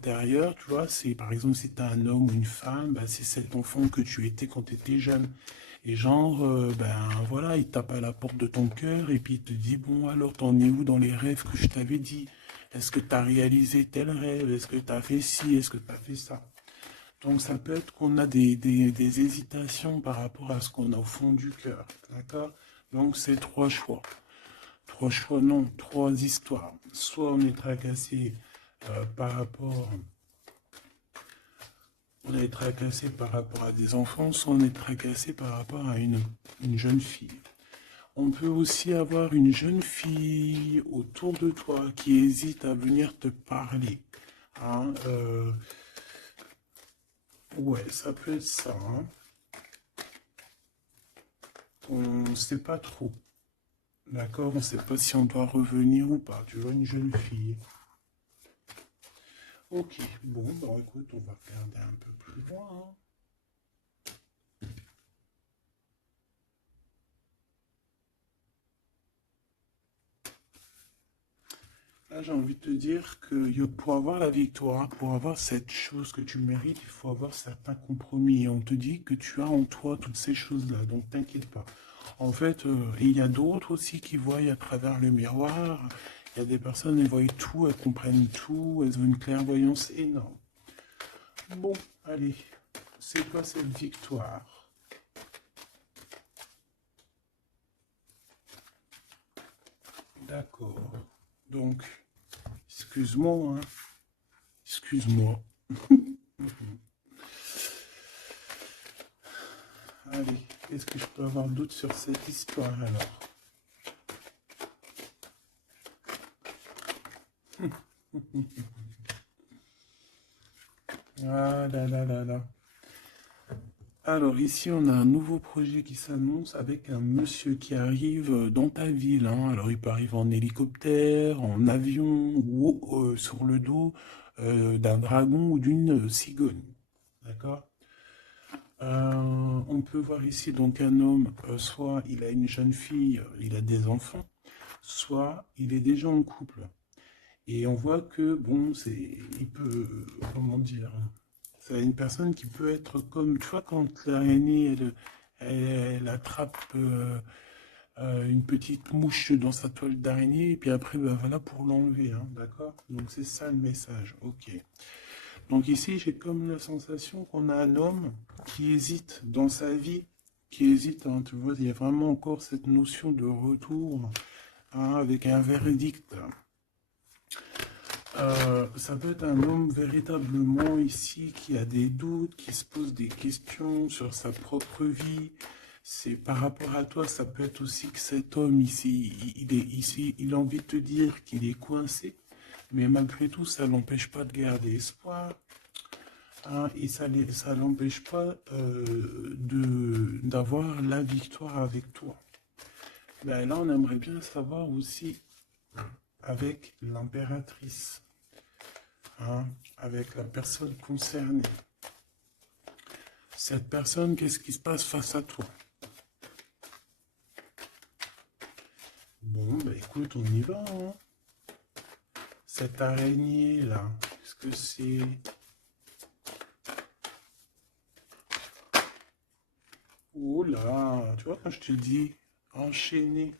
intérieur, tu vois, c'est par exemple si tu as un homme ou une femme, bah, c'est cet enfant que tu étais quand tu étais jeune. Et genre, ben voilà, il tape à la porte de ton cœur et puis il te dit, bon alors t'en es où dans les rêves que je t'avais dit? Est-ce que tu as réalisé tel rêve? Est-ce que tu as fait ci? Est-ce que tu as fait ça? Donc ça peut être qu'on a des hésitations par rapport à ce qu'on a au fond du cœur, d'accord? Donc c'est trois choix. Trois choix, non, trois histoires. Soit on est tracassé par rapport, on est tracassé par rapport à des enfants, soit on est tracassé par rapport à une jeune fille. On peut aussi avoir une jeune fille autour de toi qui hésite à venir te parler. Hein, ouais, ça peut être ça. Hein. On ne sait pas trop. D'accord, on ne sait pas si on doit revenir ou pas. Tu vois, une jeune fille. Ok, bon, bah écoute, on va regarder un peu plus loin. Hein. Là, j'ai envie de te dire que pour avoir la victoire, pour avoir cette chose que tu mérites, il faut avoir certains compromis. Et on te dit que tu as en toi toutes ces choses-là, donc t'inquiète pas. En fait, et il y a d'autres aussi qui voient à travers le miroir. Il y a des personnes, elles voient tout, elles comprennent tout, elles ont une clairvoyance énorme. Bon, allez, c'est quoi cette victoire? D'accord. Donc, excuse-moi, hein. Excuse-moi. Allez, est-ce que je peux avoir doute sur cette histoire alors? Ah là là là là. Alors ici, on a un nouveau projet qui s'annonce avec un monsieur qui arrive dans ta ville. Hein. Alors il peut arriver en hélicoptère, en avion ou sur le dos d'un dragon ou d'une cigogne. D'accord? On peut voir ici donc un homme, soit il a une jeune fille, il a des enfants, soit il est déjà en couple. Et on voit que, bon, il peut, comment dire, c'est une personne qui peut être comme, tu vois, quand l'araignée, elle attrape une petite mouche dans sa toile d'araignée, et puis après, ben voilà, pour l'enlever, hein, d'accord? Donc c'est ça le message, ok. Donc ici, j'ai comme la sensation qu'on a un homme qui hésite dans sa vie, qui hésite, hein, tu vois, il y a vraiment encore cette notion de retour, hein, avec un verdict. Ça peut être un homme véritablement ici qui a des doutes, qui se pose des questions sur sa propre vie. C'est par rapport à toi, ça peut être aussi que cet homme ici, il est ici, il a envie de te dire qu'il est coincé, mais malgré tout, ça l'empêche pas de garder espoir. Hein, et ça l'empêche pas d'avoir la victoire avec toi. Ben là, on aimerait bien savoir aussi avec l'impératrice. Hein, avec la personne concernée. Cette personne, qu'est-ce qui se passe face à toi? Bon, bah écoute, on y va. Hein. Cette araignée-là, qu'est-ce que c'est? Oh là, tu vois, quand je te dis enchaîné,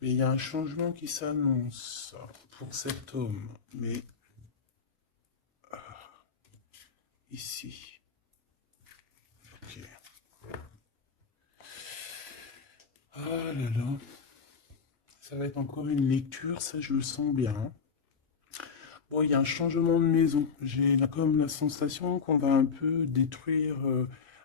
mais il y a un changement qui s'annonce pour cet homme. Mais ici, ok. Ah là là, ça va être encore une lecture, ça je le sens bien. Bon, il y a un changement de maison. J'ai comme la sensation qu'on va un peu détruire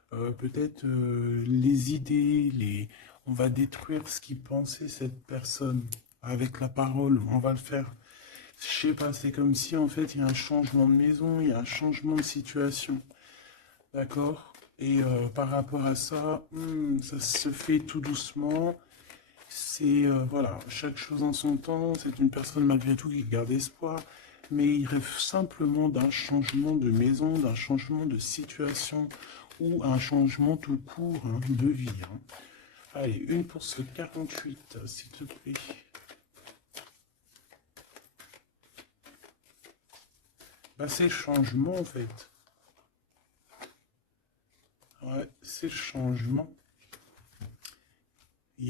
peut-être les idées, on va détruire ce qui pensait cette personne avec la parole. On va le faire. Je sais pas, c'est comme si en fait il y a un changement de maison, il y a un changement de situation. D'accord? Et par rapport à ça, ça se fait tout doucement. C'est, voilà, chaque chose en son temps. C'est une personne malgré tout qui garde espoir. Mais il rêve simplement d'un changement de maison, d'un changement de situation ou un changement tout court hein, de vie. Hein. Allez, une pour ce 48, s'il te plaît. Bah, c'est le changement, en fait. Ouais, c'est le changement.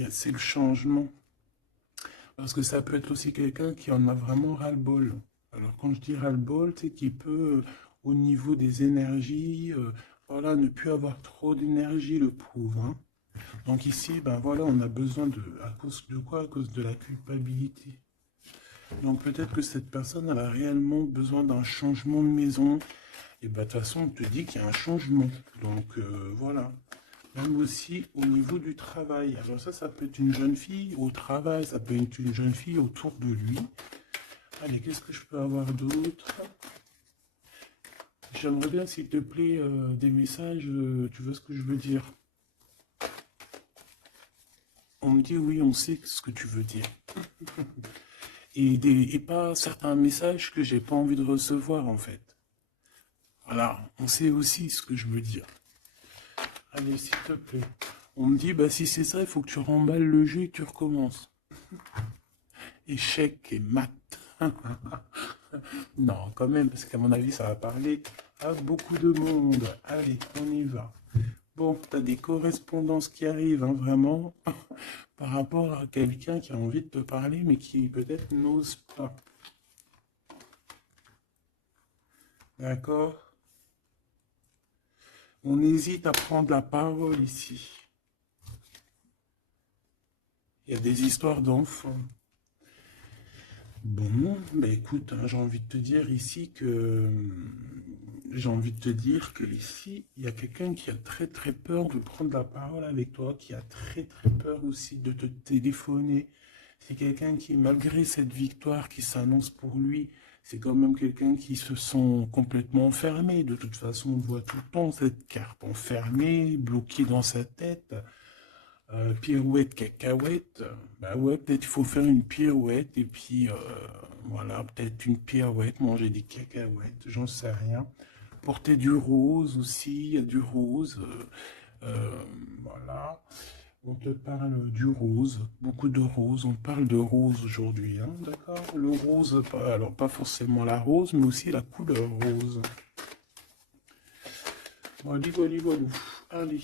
C'est le changement. Parce que ça peut être aussi quelqu'un qui en a vraiment ras-le-bol. Alors, quand je dis ras-le-bol, c'est qu'il peut, au niveau des énergies, voilà, ne plus avoir trop d'énergie, le pauvre, hein. Donc ici, ben voilà, on a besoin de, à cause de quoi? À cause de la culpabilité. Donc peut-être que cette personne, elle a réellement besoin d'un changement de maison. Et ben de toute façon, on te dit qu'il y a un changement. Donc voilà. Même aussi au niveau du travail. Alors ça peut être une jeune fille au travail, ça peut être une jeune fille autour de lui. Allez, qu'est-ce que je peux avoir d'autre? J'aimerais bien, s'il te plaît, des messages, tu vois ce que je veux dire? On me dit oui, on sait ce que tu veux dire. Et pas certains messages que j'ai pas envie de recevoir, en fait. Voilà, on sait aussi ce que je veux dire. Allez, s'il te plaît. On me dit, bah si c'est ça, il faut que tu remballes le jeu et que tu recommences. Échec et mat. Non, quand même, parce qu'à mon avis, ça va parler à beaucoup de monde. Allez, on y va. Bon, t'as des correspondances qui arrivent, hein, vraiment, par rapport à quelqu'un qui a envie de te parler, mais qui peut-être n'ose pas. D'accord? On hésite à prendre la parole ici. Il y a des histoires d'enfants. Bon, bah écoute, hein, j'ai envie de te dire ici que ici, il y a quelqu'un qui a très très peur de prendre la parole avec toi, qui a très très peur aussi de te téléphoner. C'est quelqu'un qui, malgré cette victoire qui s'annonce pour lui, c'est quand même quelqu'un qui se sent complètement enfermé. De toute façon, on voit tout le temps cette carte enfermée, bloquée dans sa tête. Pirouette, cacahuète, bah ouais, peut-être il faut faire une pirouette et puis voilà, peut-être une pirouette, manger des cacahuètes, j'en sais rien. Porter du rose aussi, il y a du rose, voilà. On te parle du rose, beaucoup de rose, on parle de rose aujourd'hui, hein, d'accord? Le rose, alors pas forcément la rose, mais aussi la couleur rose. Bon, voilà. Allez.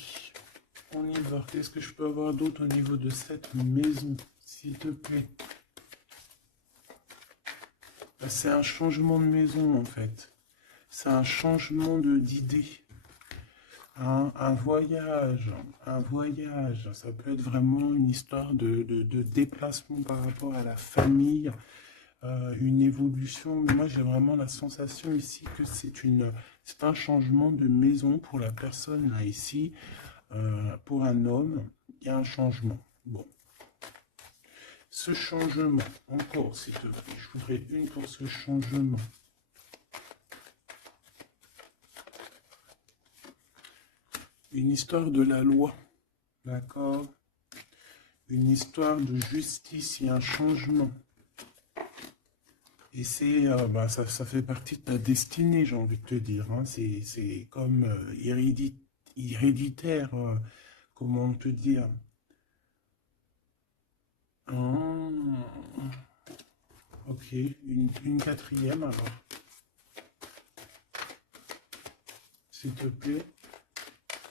On y va. Qu'est-ce que je peux avoir d'autre au niveau de cette maison, s'il te plaît? C'est un changement de maison, en fait. C'est un changement d'idée. Hein, un voyage. Un voyage. Ça peut être vraiment une histoire de déplacement par rapport à la famille. Une évolution. Mais moi, j'ai vraiment la sensation ici que c'est un changement de maison pour la personne, là, ici. Pour un homme, il y a un changement. Bon. Ce changement, encore s'il te plaît, je voudrais une pour ce changement. Une histoire de la loi, d'accord? Une histoire de justice et un changement. Et c'est, ça fait partie de ta destinée, j'ai envie de te dire, hein. C'est comme héréditaire, comment te dire? Ah, ok, une quatrième alors, s'il te plaît,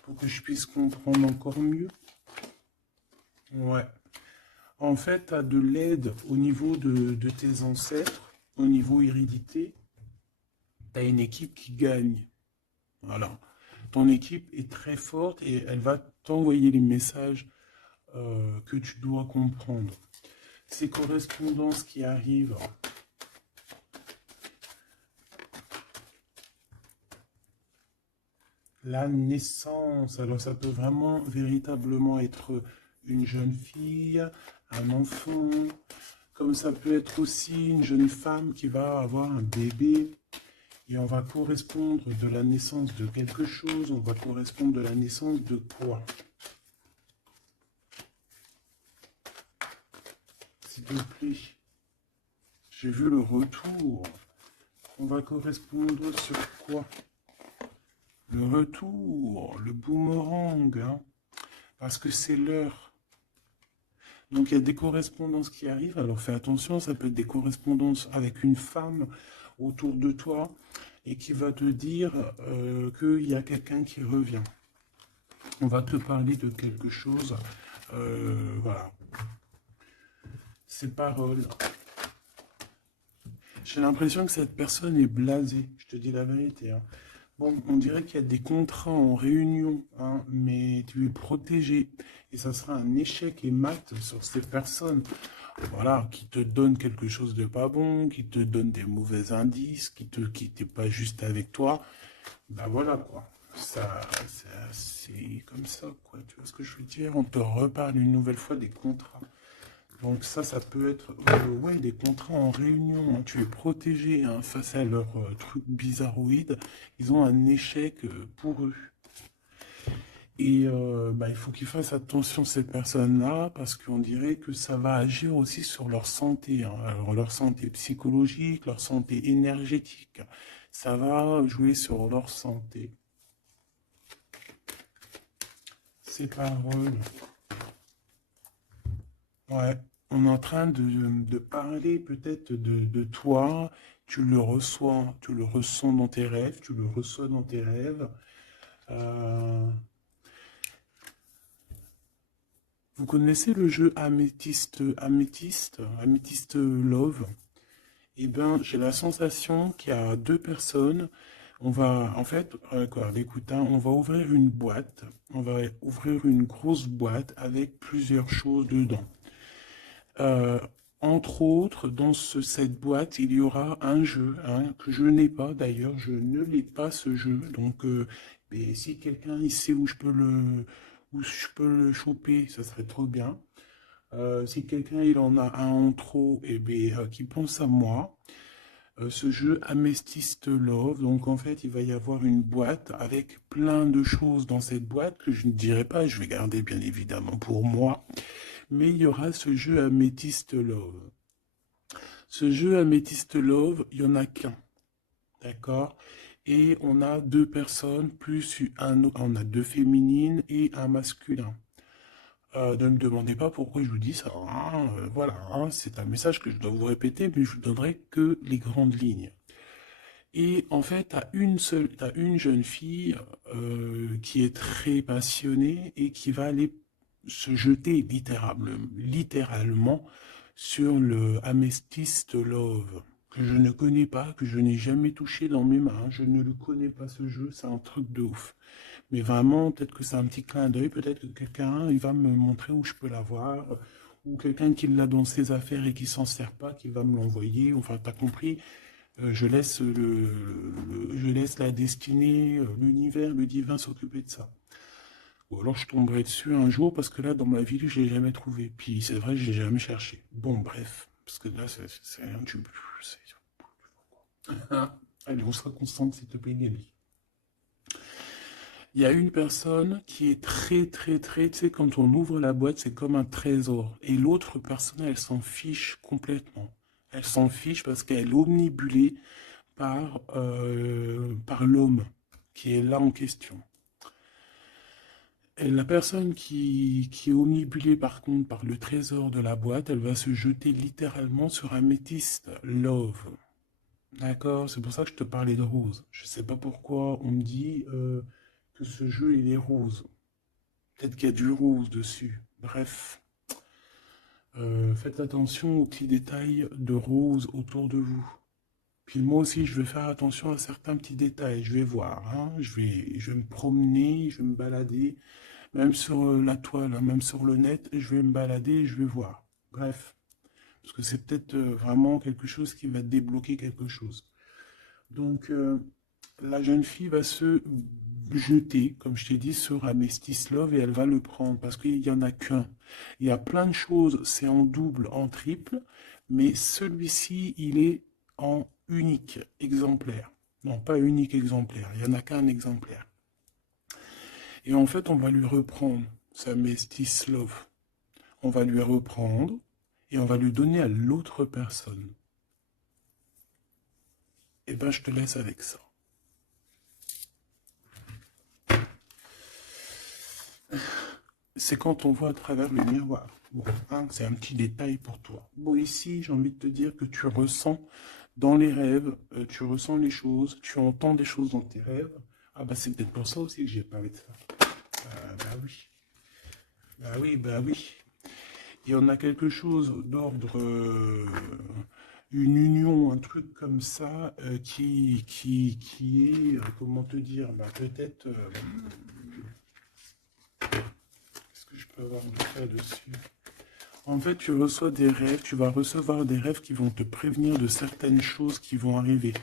pour que je puisse comprendre encore mieux. Ouais. En fait, tu as de l'aide au niveau de tes ancêtres, au niveau hérédité. Tu as une équipe qui gagne. Voilà. Ton équipe est très forte et elle va t'envoyer les messages que tu dois comprendre. Ces correspondances qui arrivent, la naissance, alors ça peut vraiment véritablement être une jeune fille, un enfant, comme ça peut être aussi une jeune femme qui va avoir un bébé. Et on va correspondre de la naissance de quelque chose, on va correspondre de la naissance de quoi? S'il te plaît. J'ai vu le retour. On va correspondre sur quoi? Le retour, le boomerang, hein, parce que c'est l'heure. Donc il y a des correspondances qui arrivent, alors fais attention, ça peut être des correspondances avec une femme autour de toi et qui va te dire qu'il y a quelqu'un qui revient. On va te parler de quelque chose. Voilà. Ces paroles. J'ai l'impression que cette personne est blasée. Je te dis la vérité, hein. Bon, on dirait qu'il y a des contrats en réunion, hein, mais tu es protégé. Et ça sera un échec et mat sur ces personnes, voilà, qui te donnent quelque chose de pas bon, qui te donnent des mauvais indices, qui t'est pas juste avec toi. Ben voilà, quoi. C'est comme ça, quoi. Tu vois ce que je veux dire? On te reparle une nouvelle fois des contrats. Donc ça peut être ouais, des contrats en réunion, hein. Tu es protégé, hein, face à leurs trucs bizarroïdes. Ils ont un échec pour eux. Et bah, il faut qu'ils fassent attention ces personnes-là parce qu'on dirait que ça va agir aussi sur leur santé, hein. Alors leur santé psychologique, leur santé énergétique. Ça va jouer sur leur santé. Ces paroles. Ouais, on est en train de parler peut-être de toi, tu le ressens dans tes rêves, tu le reçois dans tes rêves. Euh, vous connaissez le jeu Améthyste Love? Eh bien, j'ai la sensation qu'il y a deux personnes. On va, en fait, regarde, écoute, hein, on va ouvrir une boîte. On va ouvrir une grosse boîte avec plusieurs choses dedans. Euh, Entre autres, dans cette boîte, il y aura un jeu, hein, que je n'ai pas d'ailleurs, je ne l'ai pas ce jeu. Donc, mais si quelqu'un il sait où je peux le choper, ça serait trop bien. Si quelqu'un il en a un en trop, et bien, qui pense à moi. Ce jeu Amethyst Love, donc en fait, il va y avoir une boîte avec plein de choses dans cette boîte que je ne dirai pas, je vais garder bien évidemment pour moi. Mais il y aura ce jeu Amethyst Love. Ce jeu Amethyst Love, il n'y en a qu'un, d'accord? Et on a deux personnes, plus on a deux féminines et un masculin. Ne me demandez pas pourquoi je vous dis ça, hein, voilà, hein, c'est un message que je dois vous répéter, mais je vous donnerai que les grandes lignes. Et en fait, t'as une jeune fille qui est très passionnée et qui va aller se jeter littéralement sur le Amethyst Love, que je ne connais pas, que je n'ai jamais touché dans mes mains. Je ne le connais pas ce jeu, c'est un truc de ouf. Mais vraiment, peut-être que c'est un petit clin d'œil, peut-être que quelqu'un il va me montrer où je peux l'avoir, ou quelqu'un qui l'a dans ses affaires et qui s'en sert pas, qui va me l'envoyer. Enfin, t'as compris? Je laisse la destinée, l'univers, le divin s'occuper de ça. Ou alors je tomberai dessus un jour parce que là, dans ma vie, je l'ai jamais trouvé. Puis c'est vrai, je l'ai jamais cherché. Bon, bref, parce que là, c'est rien du tout. Allez, on se concentre, s'il te plaît, Nelly. Il y a une personne qui est très, tu sais, quand on ouvre la boîte, c'est comme un trésor. Et l'autre personne, elle s'en fiche complètement. Elle s'en fiche parce qu'elle est omnibulée par l'homme qui est là en question. Et la personne qui est omnibulée par contre par le trésor de la boîte, elle va se jeter littéralement sur Amethyst Love. D'accord? C'est pour ça que je te parlais de rose. Je sais pas pourquoi on me dit que ce jeu il est rose. Peut-être qu'il y a du rose dessus. Bref. Faites attention aux petits détails de rose autour de vous. Puis moi aussi, je vais faire attention à certains petits détails. Je vais voir, hein. Je vais me promener, je vais me balader, même sur la toile, hein, même sur le net, je vais me balader et je vais voir. Bref, parce que c'est peut-être vraiment quelque chose qui va débloquer quelque chose. Donc, la jeune fille va se jeter, comme je t'ai dit, sur Amethyst Love et elle va le prendre parce qu'il n'y en a qu'un. Il y a plein de choses, c'est en double, en triple, mais celui-ci, il est en unique exemplaire. Non, pas unique exemplaire, il n'y en a qu'un exemplaire. Et en fait, on va lui reprendre sa Amethyst Love. On va lui reprendre et on va lui donner à l'autre personne. Et ben, je te laisse avec ça. C'est quand on voit à travers le miroir. Bon, hein, c'est un petit détail pour toi. Bon, ici, j'ai envie de te dire que tu ressens Dans les rêves, tu ressens les choses, tu entends des choses dans tes rêves. Ah bah c'est peut-être pour ça aussi que j'ai parlé de ça. Bah oui, bah oui, bah oui. Et on a quelque chose d'ordre, une union, un truc comme ça, qui est, comment te dire, bah peut-être, qu'est-ce que je peux avoir de ça dessus? En fait, tu reçois des rêves, tu vas recevoir des rêves qui vont te prévenir de certaines choses qui vont arriver.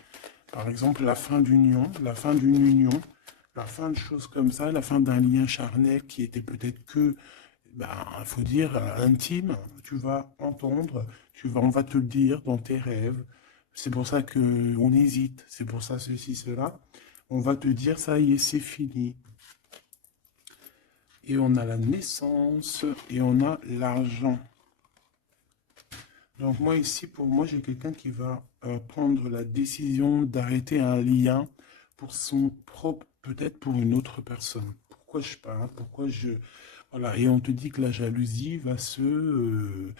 Par exemple, la fin d'une union, la fin de choses comme ça, la fin d'un lien charnel qui était peut-être que, ben, il faut dire, intime. Tu vas entendre, on va te le dire dans tes rêves. C'est pour ça que on hésite, c'est pour ça ceci, cela. On va te dire, ça y est, c'est fini. Et on a la naissance et on a l'argent. Donc moi ici, pour moi, j'ai quelqu'un qui va prendre la décision d'arrêter un lien pour son propre, peut-être pour une autre personne. Pourquoi je parle? Pourquoi je... Voilà, et on te dit que la jalousie va se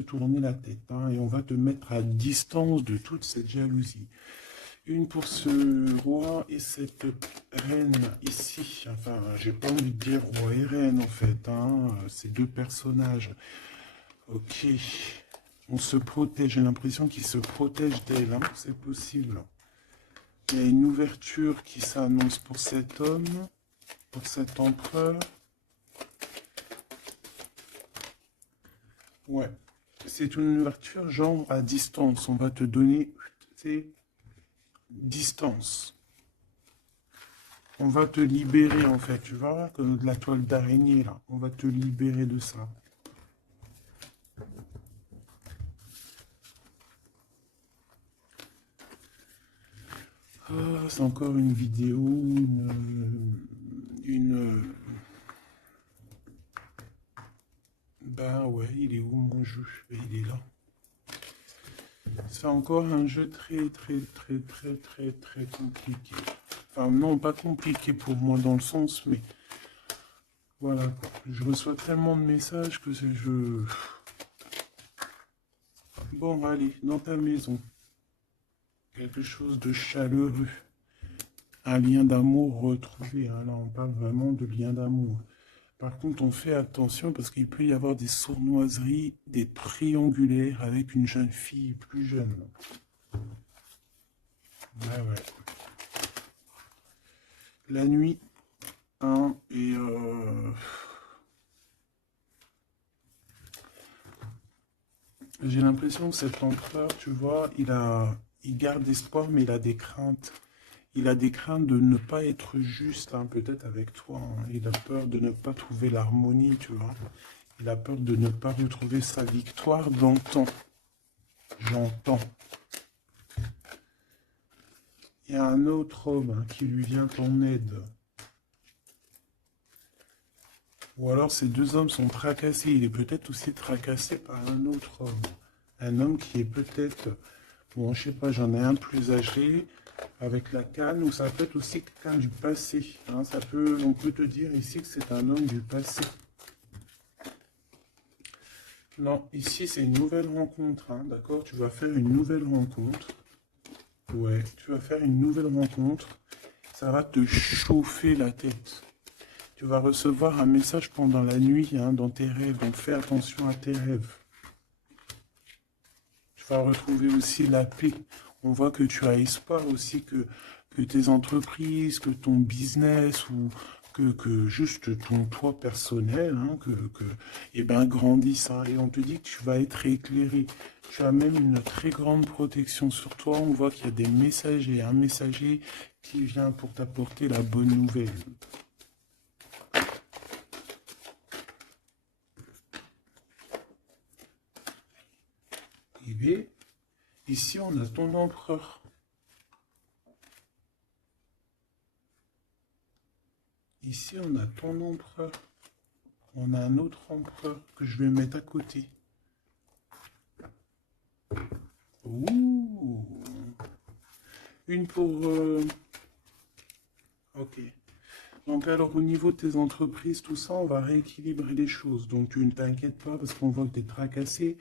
tourner la tête, hein, et on va te mettre à distance de toute cette jalousie. Une pour ce roi et cette reine ici. Enfin, j'ai pas envie de dire roi et reine en fait, hein, ces deux personnages. Ok. On se protège, j'ai l'impression qu'il se protège d'elle, hein. C'est possible. Il y a une ouverture qui s'annonce pour cet homme, pour cet empereur. Ouais, c'est une ouverture genre à distance. On va te donner, c'est distance. On va te libérer en fait, tu vois, comme de la toile d'araignée là. On va te libérer de ça. Ah, c'est encore une vidéo, Ben ouais, il est où mon jeu? Ben, il est là. C'est encore un jeu très compliqué. Enfin, non, pas compliqué pour moi dans le sens, mais voilà quoi. Je reçois tellement de messages que je... Bon, allez, dans ta maison. Quelque chose de chaleureux. Un lien d'amour retrouvé, hein. Là, on parle vraiment de lien d'amour. Par contre, on fait attention parce qu'il peut y avoir des sournoiseries, des triangulaires avec une jeune fille plus jeune. Ouais, ouais. La nuit, hein, et j'ai l'impression que cet empereur, tu vois, il garde espoir, mais il a des craintes. Il a des craintes de ne pas être juste, hein, peut-être avec toi, hein. Il a peur de ne pas trouver l'harmonie, tu vois. Il a peur de ne pas retrouver sa victoire dans le temps. J'entends. Il y a un autre homme, hein, qui lui vient en aide. Ou alors ces deux hommes sont tracassés. Il est peut-être aussi tracassé par un autre homme. Un homme qui est peut-être, bon, je sais pas, j'en ai un plus âgé, avec la canne, ou ça peut être aussi quelqu'un du passé, hein. On peut te dire ici que c'est un homme du passé. Non, ici c'est une nouvelle rencontre, hein, d'accord? Tu vas faire une nouvelle rencontre. Ouais, tu vas faire une nouvelle rencontre. Ça va te chauffer la tête. Tu vas recevoir un message pendant la nuit, hein, dans tes rêves. Donc fais attention à tes rêves. Tu vas retrouver aussi la paix. On voit que tu as espoir aussi que tes entreprises, que ton business ou que juste ton toi personnel, hein, eh ben, grandisse, hein. Et on te dit que tu vas être éclairé. Tu as même une très grande protection sur toi. On voit qu'il y a des messagers, un messager qui vient pour t'apporter la bonne nouvelle. Et bien, ici, on a ton empereur. Ici, on a ton empereur. On a un autre empereur que je vais mettre à côté. Ouh. Une pour... Ok. Donc alors, au niveau de tes entreprises, tout ça, on va rééquilibrer les choses. Donc tu ne t'inquiètes pas parce qu'on voit que tu es tracassé.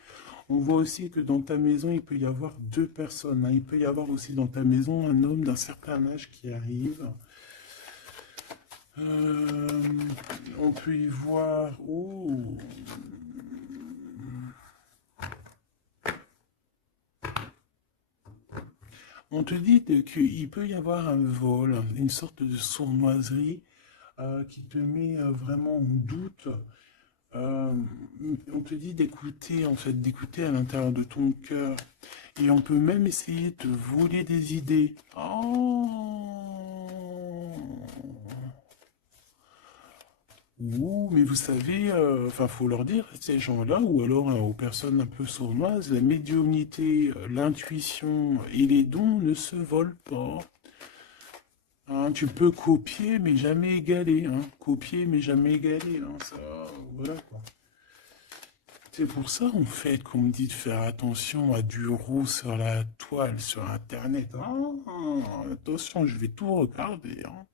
On voit aussi que dans ta maison, il peut y avoir deux personnes, hein. Il peut y avoir aussi dans ta maison un homme d'un certain âge qui arrive. Euh, on peut y voir... Oh, on te dit qu'il peut y avoir un vol, une sorte de sournoiserie qui te met vraiment en doute. Euh, on te dit d'écouter, en fait, d'écouter à l'intérieur de ton cœur. Et on peut même essayer de te voler des idées. Oh! Ouh, mais vous savez, enfin, faut leur dire, ces gens-là, ou alors aux personnes un peu sournoises, la médiumnité, l'intuition et les dons ne se volent pas. Hein, tu peux copier, mais jamais égaler. Hein. Copier, mais jamais égaler. Hein, ça, voilà quoi. C'est pour ça, en fait, qu'on me dit de faire attention à du roux sur la toile, sur Internet. Ah, attention, je vais tout regarder. Hein.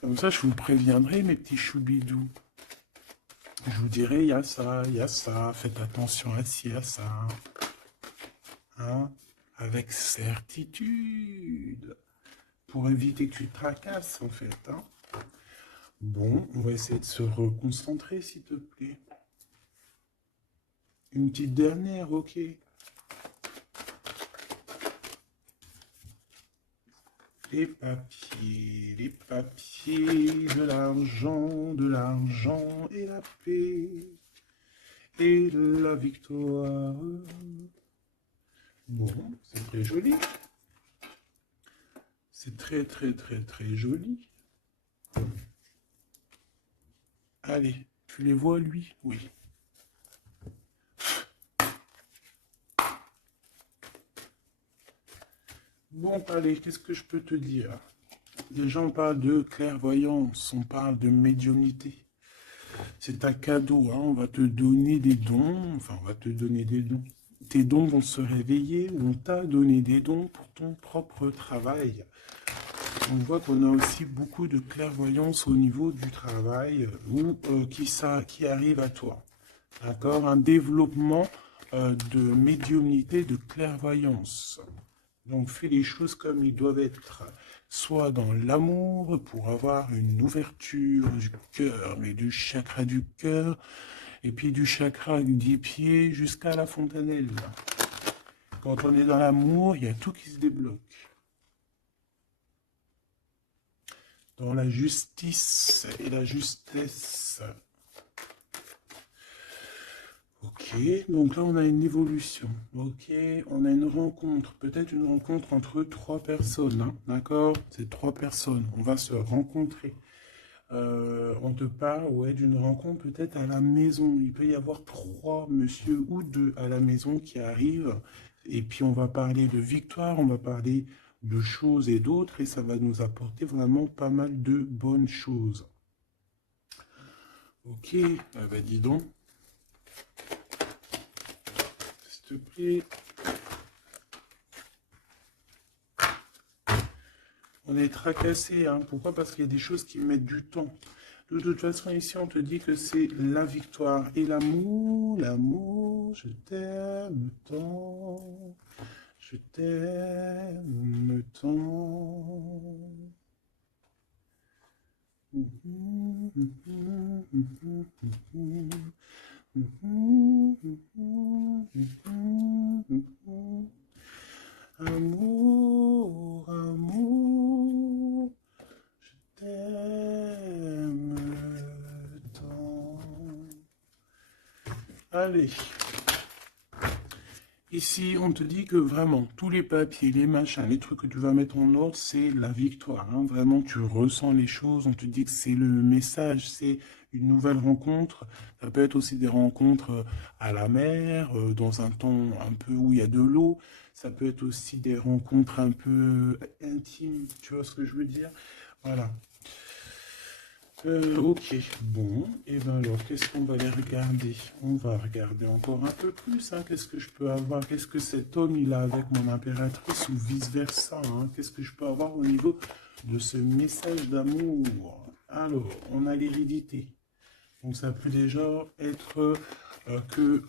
Comme ça, je vous préviendrai, mes petits choubidous. Je vous dirai, il y a ça, faites attention à ci, à ça. Hein, avec certitude. Pour éviter que tu te tracasses, en fait. Hein. Bon, on va essayer de se reconcentrer, s'il te plaît. Une petite dernière, ok. Les papiers, de l'argent et la paix, et la victoire. Bon, c'est très joli. C'est très, très, très, très joli. Allez, tu les vois, lui? Oui. Bon, allez, qu'est-ce que je peux te dire? Déjà, on parle de clairvoyance, on parle de médiumnité. C'est un cadeau, hein, on va te donner des dons, enfin, on va te donner des dons. Tes dons vont se réveiller, on t'a donné des dons pour ton propre travail. On voit qu'on a aussi beaucoup de clairvoyance au niveau du travail ou qui arrive à toi. D'accord? Un développement de médiumnité, de clairvoyance. Donc fais les choses comme ils doivent être. Soit dans l'amour pour avoir une ouverture du cœur, mais du chakra du cœur, et puis du chakra des pieds jusqu'à la fontanelle. Quand on est dans l'amour, il y a tout qui se débloque. Dans la justice et la justesse. Ok, donc là on a une évolution. Ok, on a une rencontre, peut-être une rencontre entre trois personnes, hein, d'accord? C'est trois personnes, on va se rencontrer. On te parle, ouais, d'une rencontre peut-être à la maison. Il peut y avoir trois monsieur ou deux à la maison qui arrivent. Et puis on va parler de victoire, on va parler de choses et d'autres, et ça va nous apporter vraiment pas mal de bonnes choses. Ok, bah dis donc. S'il te plaît. On est tracassé, hein. Pourquoi? Parce qu'il y a des choses qui mettent du temps. De toute façon, ici, on te dit que c'est la victoire et l'amour. L'amour, je t'aime tant. Je t'aime tant. Amour, amour, je t'aime tant. Allez. Ici, on te dit que vraiment, tous les papiers, les machins, les trucs que tu vas mettre en ordre, c'est la victoire. Hein. Vraiment, tu ressens les choses. On te dit que c'est le message, c'est une nouvelle rencontre. Ça peut être aussi des rencontres à la mer, dans un temps un peu où il y a de l'eau. Ça peut être aussi des rencontres un peu intimes. Tu vois ce que je veux dire? Voilà. Ok, bon, et ben alors, qu'est-ce qu'on va aller regarder? On va regarder encore un peu plus, hein. Qu'est-ce que je peux avoir? Qu'est-ce que cet homme, il a avec mon impératrice ou vice-versa, hein? Qu'est-ce que je peux avoir au niveau de ce message d'amour? Alors, on a l'hérédité. Donc ça peut déjà être que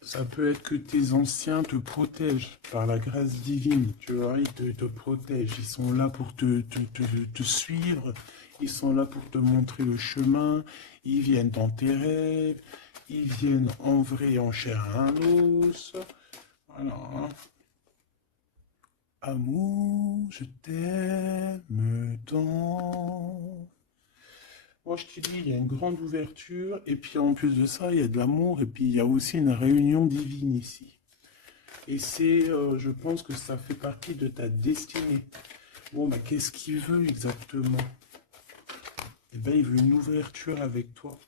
ça peut être que tes anciens te protègent par la grâce divine, tu vois, te protègent, ils sont là pour te suivre, ils sont là pour te montrer le chemin, ils viennent dans tes rêves, ils viennent en vrai, en chair et en os. Voilà. Hein. Amour, je t'aime tant. Moi, je te dis, il y a une grande ouverture, et puis en plus de ça, il y a de l'amour, et puis il y a aussi une réunion divine ici. Et c'est, je pense que ça fait partie de ta destinée. Bon, bah, qu'est-ce qu'il veut exactement? Eh bien, il veut une ouverture avec toi.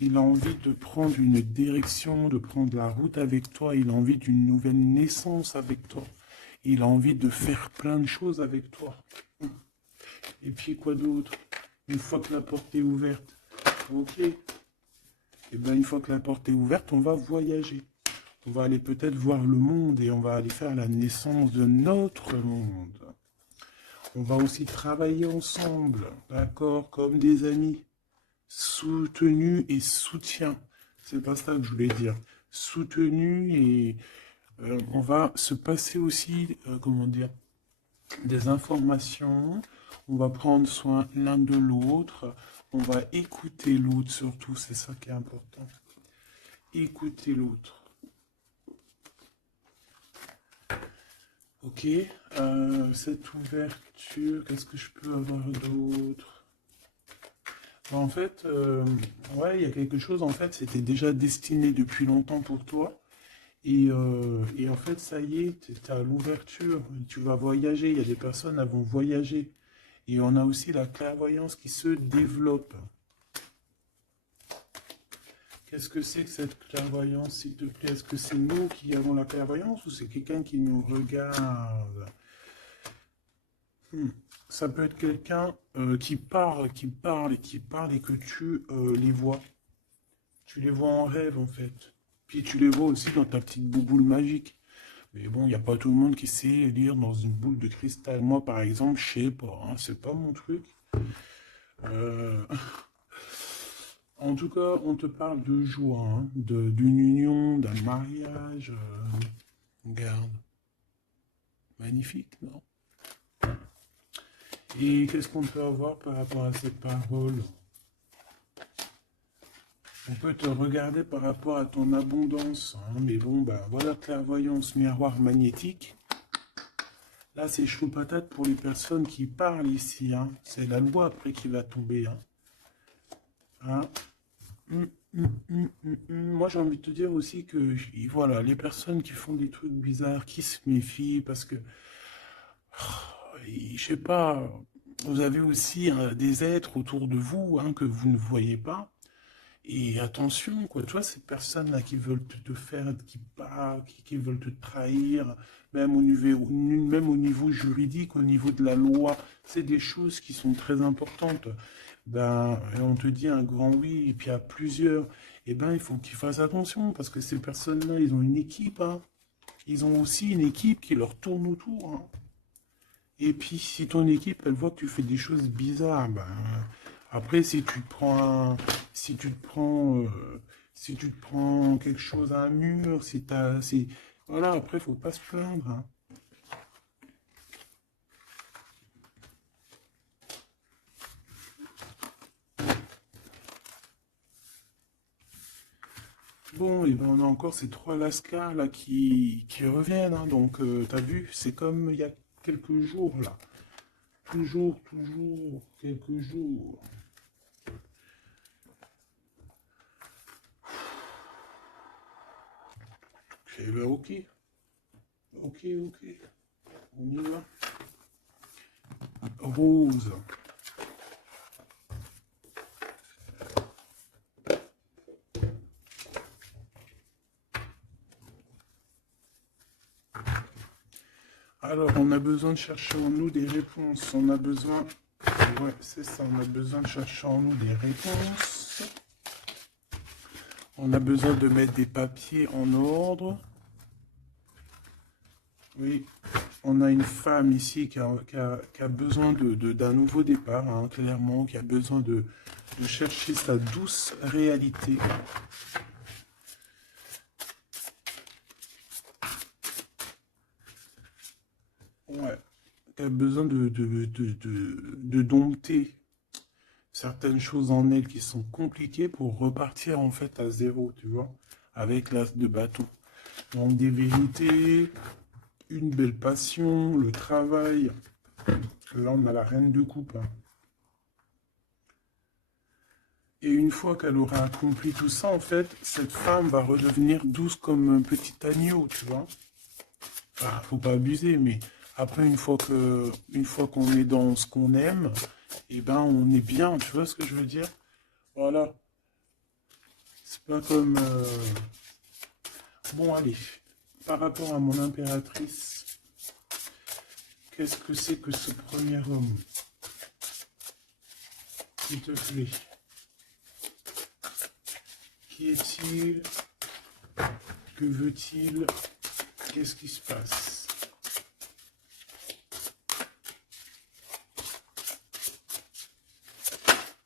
Il a envie de prendre une direction, de prendre la route avec toi. Il a envie d'une nouvelle naissance avec toi. Il a envie de faire plein de choses avec toi. Et puis, quoi d'autre? Une fois que la porte est ouverte, ok. Et bien, une fois que la porte est ouverte, on va voyager. On va aller peut-être voir le monde et on va aller faire la naissance de notre monde. On va aussi travailler ensemble, d'accord, comme des amis. Soutenu et soutien. C'est pas ça que je voulais dire. Soutenu et on va se passer aussi, comment dire, des informations. On va prendre soin l'un de l'autre. On va écouter l'autre surtout, c'est ça qui est important. Écouter l'autre. Ok, cette ouverture, qu'est-ce que je peux avoir d'autre? En fait, ouais, il y a quelque chose, en fait, c'était déjà destiné depuis longtemps pour toi. Et en fait, ça y est, tu es à l'ouverture, tu vas voyager, il y a des personnes qui vont voyager. Et on a aussi la clairvoyance qui se développe. Qu'est-ce que c'est que cette clairvoyance, s'il te plaît? Est-ce que c'est nous qui avons la clairvoyance ou c'est quelqu'un qui nous regarde? Ça peut être quelqu'un qui parle, qui parle et qui parle et que tu les vois. Tu les vois en rêve en fait. Puis tu les vois aussi dans ta petite bouboule magique. Mais bon, il n'y a pas tout le monde qui sait lire dans une boule de cristal. Moi par exemple, je sais pas, hein, c'est pas mon truc. Euh, En tout cas, on te parle de joie, hein, d'une union, d'un mariage. Regarde. Magnifique, non? Et qu'est-ce qu'on peut avoir par rapport à ces paroles? On peut te regarder par rapport à ton abondance, hein, mais bon, bah voilà, clairvoyance, miroir magnétique. Là, c'est chaud patate pour les personnes qui parlent ici. Hein. C'est la loi après qui va tomber. Hein. Hein. Moi, j'ai envie de te dire aussi que, voilà, les personnes qui font des trucs bizarres, qui se méfient, parce que, je sais pas, vous avez aussi des êtres autour de vous hein, que vous ne voyez pas. Et attention, quoi, tu vois, ces personnes-là qui veulent te faire, qui parlent, qui veulent te trahir, même au niveau juridique, au niveau de la loi, c'est des choses qui sont très importantes. Ben, on te dit un grand oui, et puis à plusieurs, eh ben, il faut qu'ils fassent attention, parce que ces personnes-là, ils ont une équipe, hein. Ils ont aussi une équipe qui leur tourne autour, hein. Et puis, si ton équipe, elle voit que tu fais des choses bizarres, ben, après, si tu te prends, si tu te prends quelque chose à un mur, voilà, après, faut pas se plaindre, hein. Bon, et ben, on a encore ces trois lascars là qui reviennent, hein. Donc, t'as vu, c'est comme il y a quelques jours là. Toujours, toujours, quelques jours. Eh ben, ok, ok, ok. On y va. Rose. Alors, on a besoin de chercher en nous des réponses. On a besoin... Ouais, c'est ça. On a besoin de chercher en nous des réponses. On a besoin de mettre des papiers en ordre. Oui. On a une femme ici qui a besoin d'un nouveau départ, hein, clairement, qui a besoin de chercher sa douce réalité. Ouais, qui a besoin de dompter certaines choses en elle qui sont compliquées pour repartir en fait à zéro, tu vois, avec l'as de bâton. Donc des vérités, une belle passion, le travail. Là, on a la reine de coupe, hein. Et une fois qu'elle aura accompli tout ça, en fait, cette femme va redevenir douce comme un petit agneau, tu vois. Enfin, faut pas abuser, mais après, une fois qu'on est dans ce qu'on aime, eh ben, on est bien, tu vois ce que je veux dire? Voilà. C'est pas comme... Bon, allez. Par rapport à mon impératrice, qu'est-ce que c'est que ce premier homme? S'il te plaît. Qui est-il? Que veut-il? Qu'est-ce qui se passe?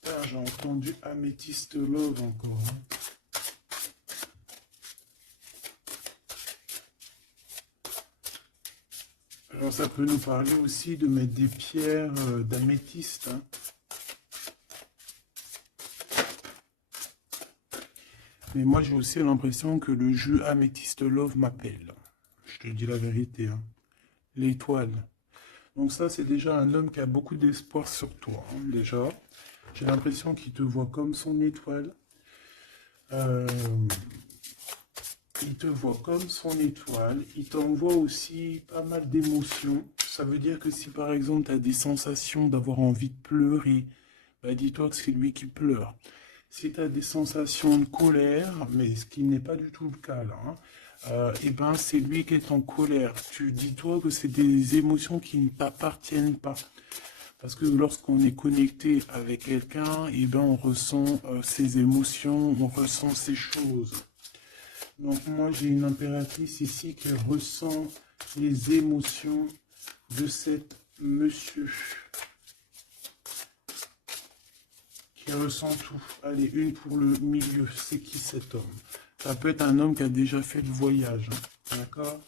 Ah, j'ai entendu Améthyste Love encore, hein. Alors ça peut nous parler aussi de mettre des pierres d'améthyste, hein. Mais moi j'ai aussi l'impression que le jeu Améthyste Love m'appelle. Je te dis la vérité, hein. L'étoile. Donc ça c'est déjà un homme qui a beaucoup d'espoir sur toi, hein, déjà. J'ai l'impression qu'il te voit comme son étoile. Euh, il te voit comme son étoile. Il t'envoie aussi pas mal d'émotions. Ça veut dire que si par exemple tu as des sensations d'avoir envie de pleurer, bah dis-toi que c'est lui qui pleure. Si tu as des sensations de colère, mais ce qui n'est pas du tout le cas là, hein, et ben c'est lui qui est en colère. Tu dis-toi que c'est des émotions qui ne t'appartiennent pas. Parce que lorsqu'on est connecté avec quelqu'un, et ben on ressent ses émotions, on ressent ses choses. Donc moi j'ai une impératrice ici qui ressent les émotions de cet monsieur. Qui ressent tout. Allez, une pour le milieu. C'est qui cet homme? Ça peut être un homme qui a déjà fait le voyage, hein. D'accord?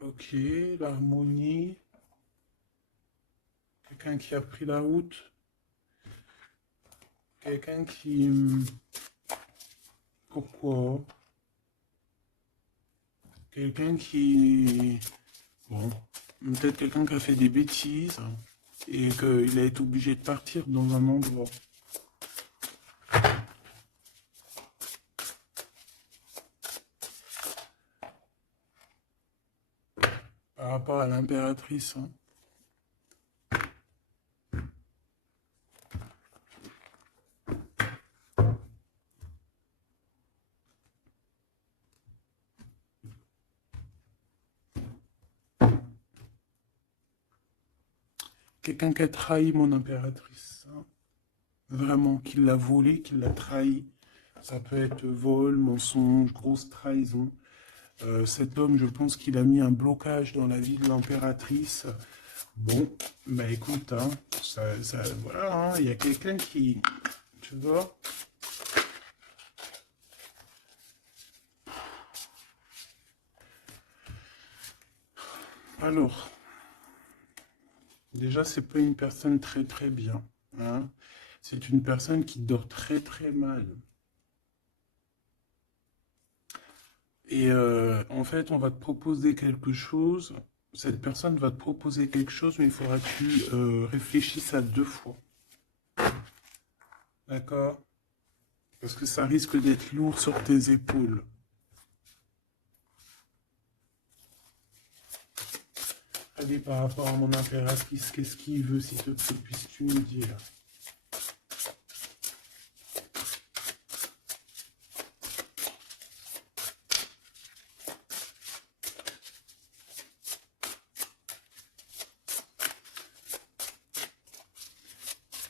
Ok, l'harmonie. Quelqu'un qui a pris la route. Quelqu'un qui... Pourquoi? Quelqu'un qui... Bon, peut-être quelqu'un qui a fait des bêtises et qu'il a été obligé de partir dans un endroit. Par rapport à l'impératrice, hein. Quelqu'un qui a trahi mon impératrice, hein. Vraiment, qui l'a volé, qui l'a trahi. Ça peut être vol, mensonge, grosse trahison. Cet homme, je pense qu'il a mis un blocage dans la vie de l'impératrice. Bon, bah écoute, hein, voilà, hein, il y a quelqu'un qui, tu vois. Alors, déjà, c'est pas une personne très très bien, hein. C'est une personne qui dort très très mal. Et en fait, on va te proposer quelque chose. Cette personne va te proposer quelque chose, mais il faudra que tu réfléchisses à deux fois. D'accord? Parce que ça risque d'être lourd sur tes épaules. Allez, par rapport à mon impératrice, qu'est-ce qu'il veut, s'il te plaît, puisses-tu me dire?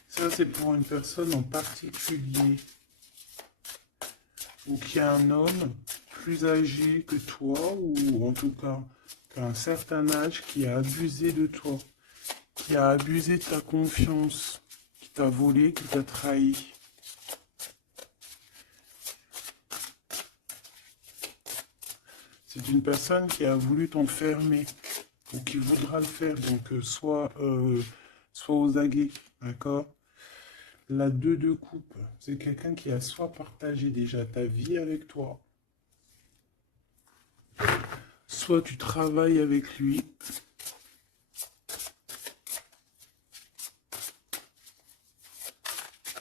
Ça, c'est pour une personne en particulier. Ou qui a un homme plus âgé que toi, ou en tout cas qu'à un certain âge, qui a abusé de toi, qui a abusé de ta confiance, qui t'a volé, qui t'a trahi. C'est une personne qui a voulu t'enfermer ou qui voudra le faire. Donc, soit aux aguets, d'accord? La 2 de coupe, c'est quelqu'un qui a soit partagé déjà ta vie avec toi, soit tu travailles avec lui.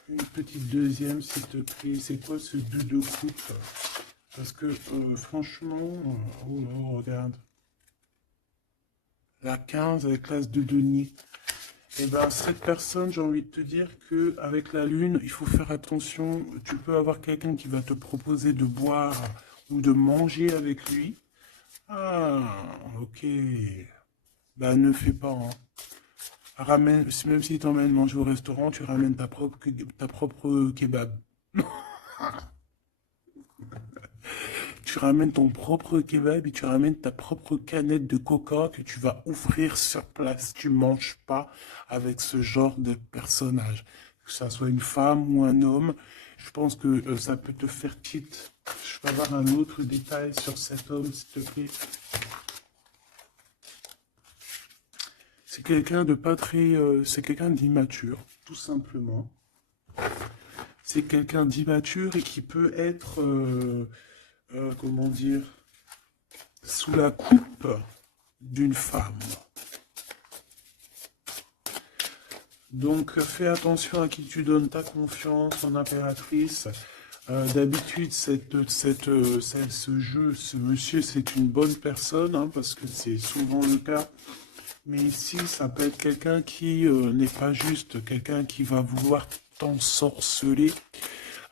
Une petite deuxième, s'il te plaît. C'est quoi ce 2 de coupe? Parce que, franchement, oh là, regarde. La 15 avec l'as de denier. Et ben, cette personne, j'ai envie de te dire que avec la lune, il faut faire attention. Tu peux avoir quelqu'un qui va te proposer de boire ou de manger avec lui. Ah, ok. Ben, ne fais pas, hein. Ramène, même si tu emmènes manger au restaurant, tu ramènes ta propre kebab. Tu ramènes ton propre kebab et tu ramènes ta propre canette de coca que tu vas offrir sur place. Tu manges pas avec ce genre de personnage. Que ça soit une femme ou un homme, je pense que ça peut te faire tilt. Je peux avoir un autre détail sur cet homme, s'il te plaît. C'est quelqu'un de pas très... c'est quelqu'un d'immature, tout simplement. C'est quelqu'un d'immature et qui peut être... comment dire, sous la coupe d'une femme. Donc fais attention à qui tu donnes ta confiance en impératrice. D'habitude, ce jeu, ce monsieur, c'est une bonne personne, hein, parce que c'est souvent le cas. Mais ici, ça peut être quelqu'un qui n'est pas juste, quelqu'un qui va vouloir t'ensorceler.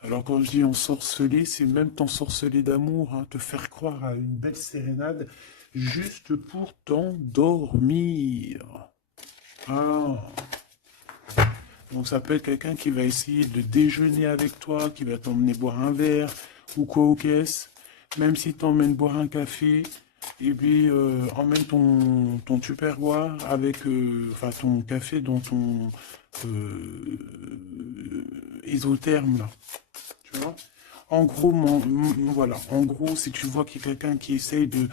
Alors quand je dis ensorceler, c'est même t'ensorceler d'amour, hein, te faire croire à une belle sérénade juste pour t'endormir. Ah. Donc ça peut être quelqu'un qui va essayer de déjeuner avec toi, qui va t'emmener boire un verre ou quoi aux caisses. Même si t'emmènes boire un café, et puis emmène ton tupperware avec, enfin ton café dans ton isotherme là. Tu vois? En gros, voilà. En gros, si tu vois qu'il y a quelqu'un qui essaye de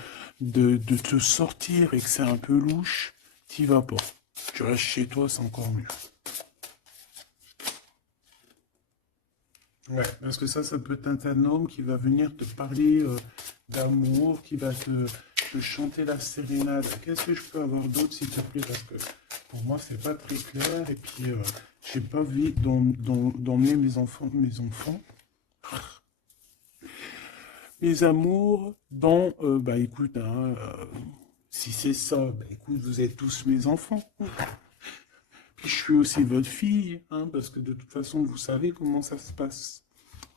te sortir et que c'est un peu louche, t'y vas pas. Tu restes chez toi, c'est encore mieux. Ouais, parce que ça peut être un homme qui va venir te parler d'amour, qui va te chanter la sérénade. Qu'est-ce que je peux avoir d'autre, s'il te plaît? Parce que pour moi, c'est pas très clair. Et puis, j'ai pas envie d'emmener mes amours dans... bah écoute, hein, si c'est ça, bah écoute, vous êtes tous mes enfants. Puis je suis aussi votre fille, hein, parce que de toute façon, vous savez comment ça se passe.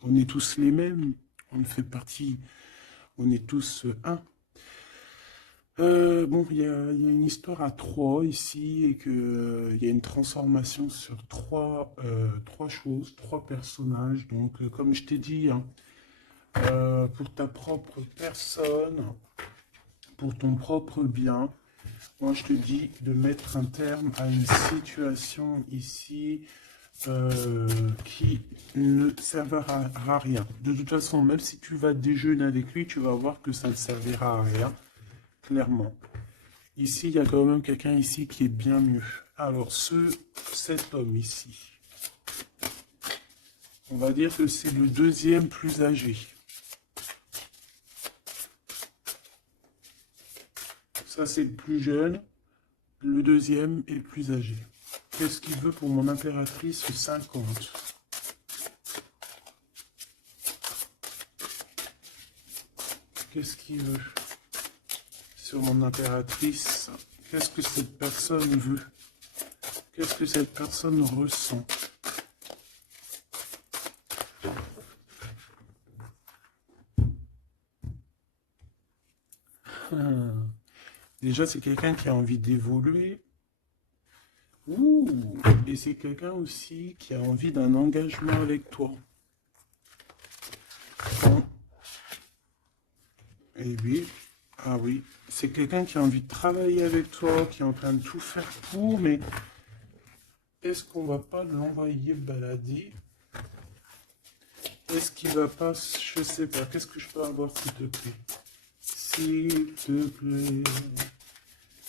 On est tous les mêmes, on fait partie, on est tous un. Bon, il y a une histoire à trois ici et que il y a une transformation sur trois choses, trois personnages. Donc, comme je t'ai dit, hein, pour ta propre personne, pour ton propre bien, moi je te dis de mettre un terme à une situation ici qui ne servira à rien. De toute façon, même si tu vas déjeuner avec lui, tu vas voir que ça ne servira à rien, clairement. Ici, il y a quand même quelqu'un ici qui est bien mieux. Alors, cet homme ici, on va dire que c'est le deuxième plus âgé. Ça, c'est le plus jeune. Le deuxième est le plus âgé. Qu'est-ce qu'il veut pour mon impératrice 50? Qu'est-ce qu'il veut sur mon impératrice? Qu'est-ce que cette personne veut? Qu'est-ce que cette personne ressent? Déjà, c'est quelqu'un qui a envie d'évoluer. Ouh, et c'est quelqu'un aussi qui a envie d'un engagement avec toi. Et oui, Ah oui, c'est quelqu'un qui a envie de travailler avec toi, qui est en train de tout faire pour, mais est-ce qu'on va pas l'envoyer balader? Est-ce qu'il va pas, je sais pas, qu'est-ce que je peux avoir s'il te plaît? S'il te plaît,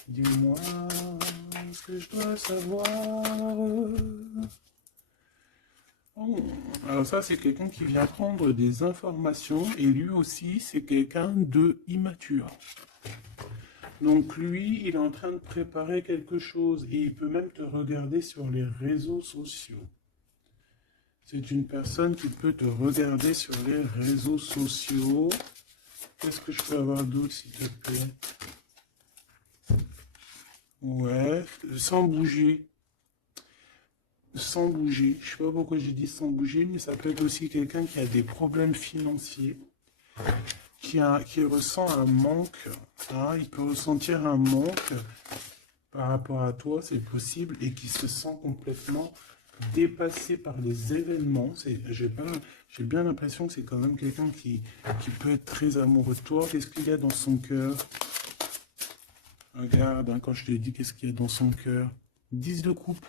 dis-moi ce que je dois savoir. Oh, alors ça, c'est quelqu'un qui vient prendre des informations et lui aussi, c'est quelqu'un de immature. Donc lui, il est en train de préparer quelque chose et il peut même te regarder sur les réseaux sociaux. C'est une personne qui peut te regarder sur les réseaux sociaux. Qu'est-ce que je peux avoir d'autre, s'il te plaît? Ouais, sans bouger. Sans bouger. Je sais pas pourquoi j'ai dit sans bouger, mais ça peut être aussi quelqu'un qui a des problèmes financiers, qui ressent un manque. Hein, il peut ressentir un manque par rapport à toi, c'est possible, et qui se sent complètement dépassé par les événements. J'ai bien l'impression que c'est quand même quelqu'un qui peut être très amoureux de toi. Qu'est-ce qu'il y a dans son cœur? Regarde, hein, quand je te dis qu'est-ce qu'il y a dans son cœur. 10 de coupe.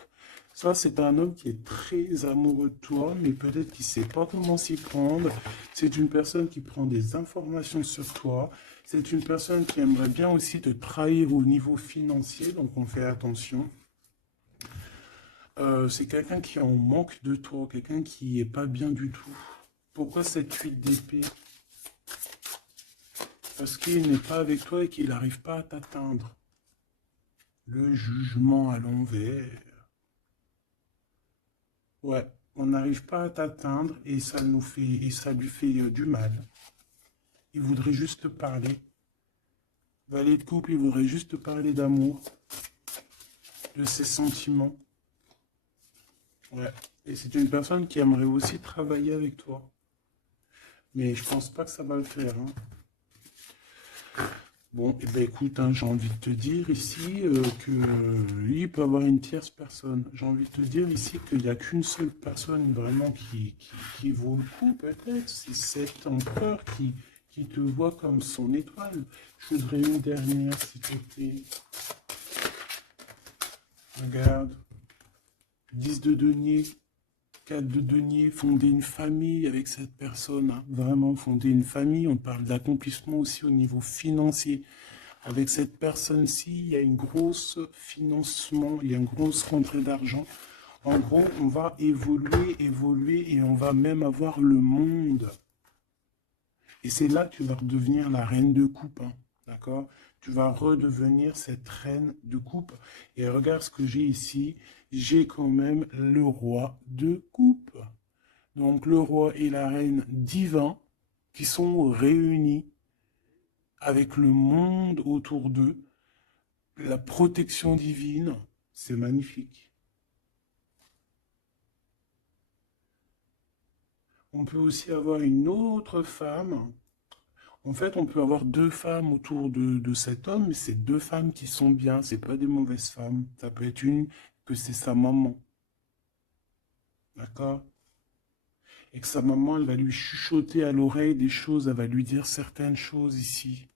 Ça, c'est un homme qui est très amoureux de toi, mais peut-être qu'il ne sait pas comment s'y prendre. C'est une personne qui prend des informations sur toi. C'est une personne qui aimerait bien aussi te trahir au niveau financier, donc on fait attention. C'est quelqu'un qui est en manque de toi, quelqu'un qui est pas bien du tout. Pourquoi cette 8 d'épée? Parce qu'il n'est pas avec toi et qu'il n'arrive pas à t'atteindre. Le jugement à l'envers. Ouais, on n'arrive pas à t'atteindre et ça lui fait du mal. Il voudrait juste te parler. Valet de couple, il voudrait juste te parler d'amour, de ses sentiments. Ouais. Et c'est une personne qui aimerait aussi travailler avec toi. Mais je pense pas que ça va le faire, hein. Bon, eh ben écoute, hein, j'ai envie de te dire ici que lui il peut avoir une tierce personne. J'ai envie de te dire ici qu'il n'y a qu'une seule personne vraiment qui vaut le coup, peut-être. C'est cet empereur qui te voit comme son étoile. Je voudrais une dernière, s'il te plaît. Regarde. 10 de denier, 4 de denier, fonder une famille avec cette personne. Hein. Vraiment, fonder une famille. On parle d'accomplissement aussi au niveau financier. Avec cette personne-ci, il y a une grosse financement, il y a une grosse rentrée d'argent. En gros, on va évoluer et on va même avoir le monde. Et c'est là que tu vas redevenir la reine de coupe, hein, d'accord? Tu vas redevenir cette reine de coupe. Et regarde ce que j'ai ici. J'ai quand même le roi de coupe. Donc le roi et la reine divins qui sont réunis avec le monde autour d'eux. La protection divine, c'est magnifique. On peut aussi avoir une autre femme. En fait, on peut avoir deux femmes autour de cet homme, mais c'est deux femmes qui sont bien, c'est pas des mauvaises femmes. Ça peut être une que c'est sa maman, d'accord? Et que sa maman, elle va lui chuchoter à l'oreille des choses, elle va lui dire certaines choses ici.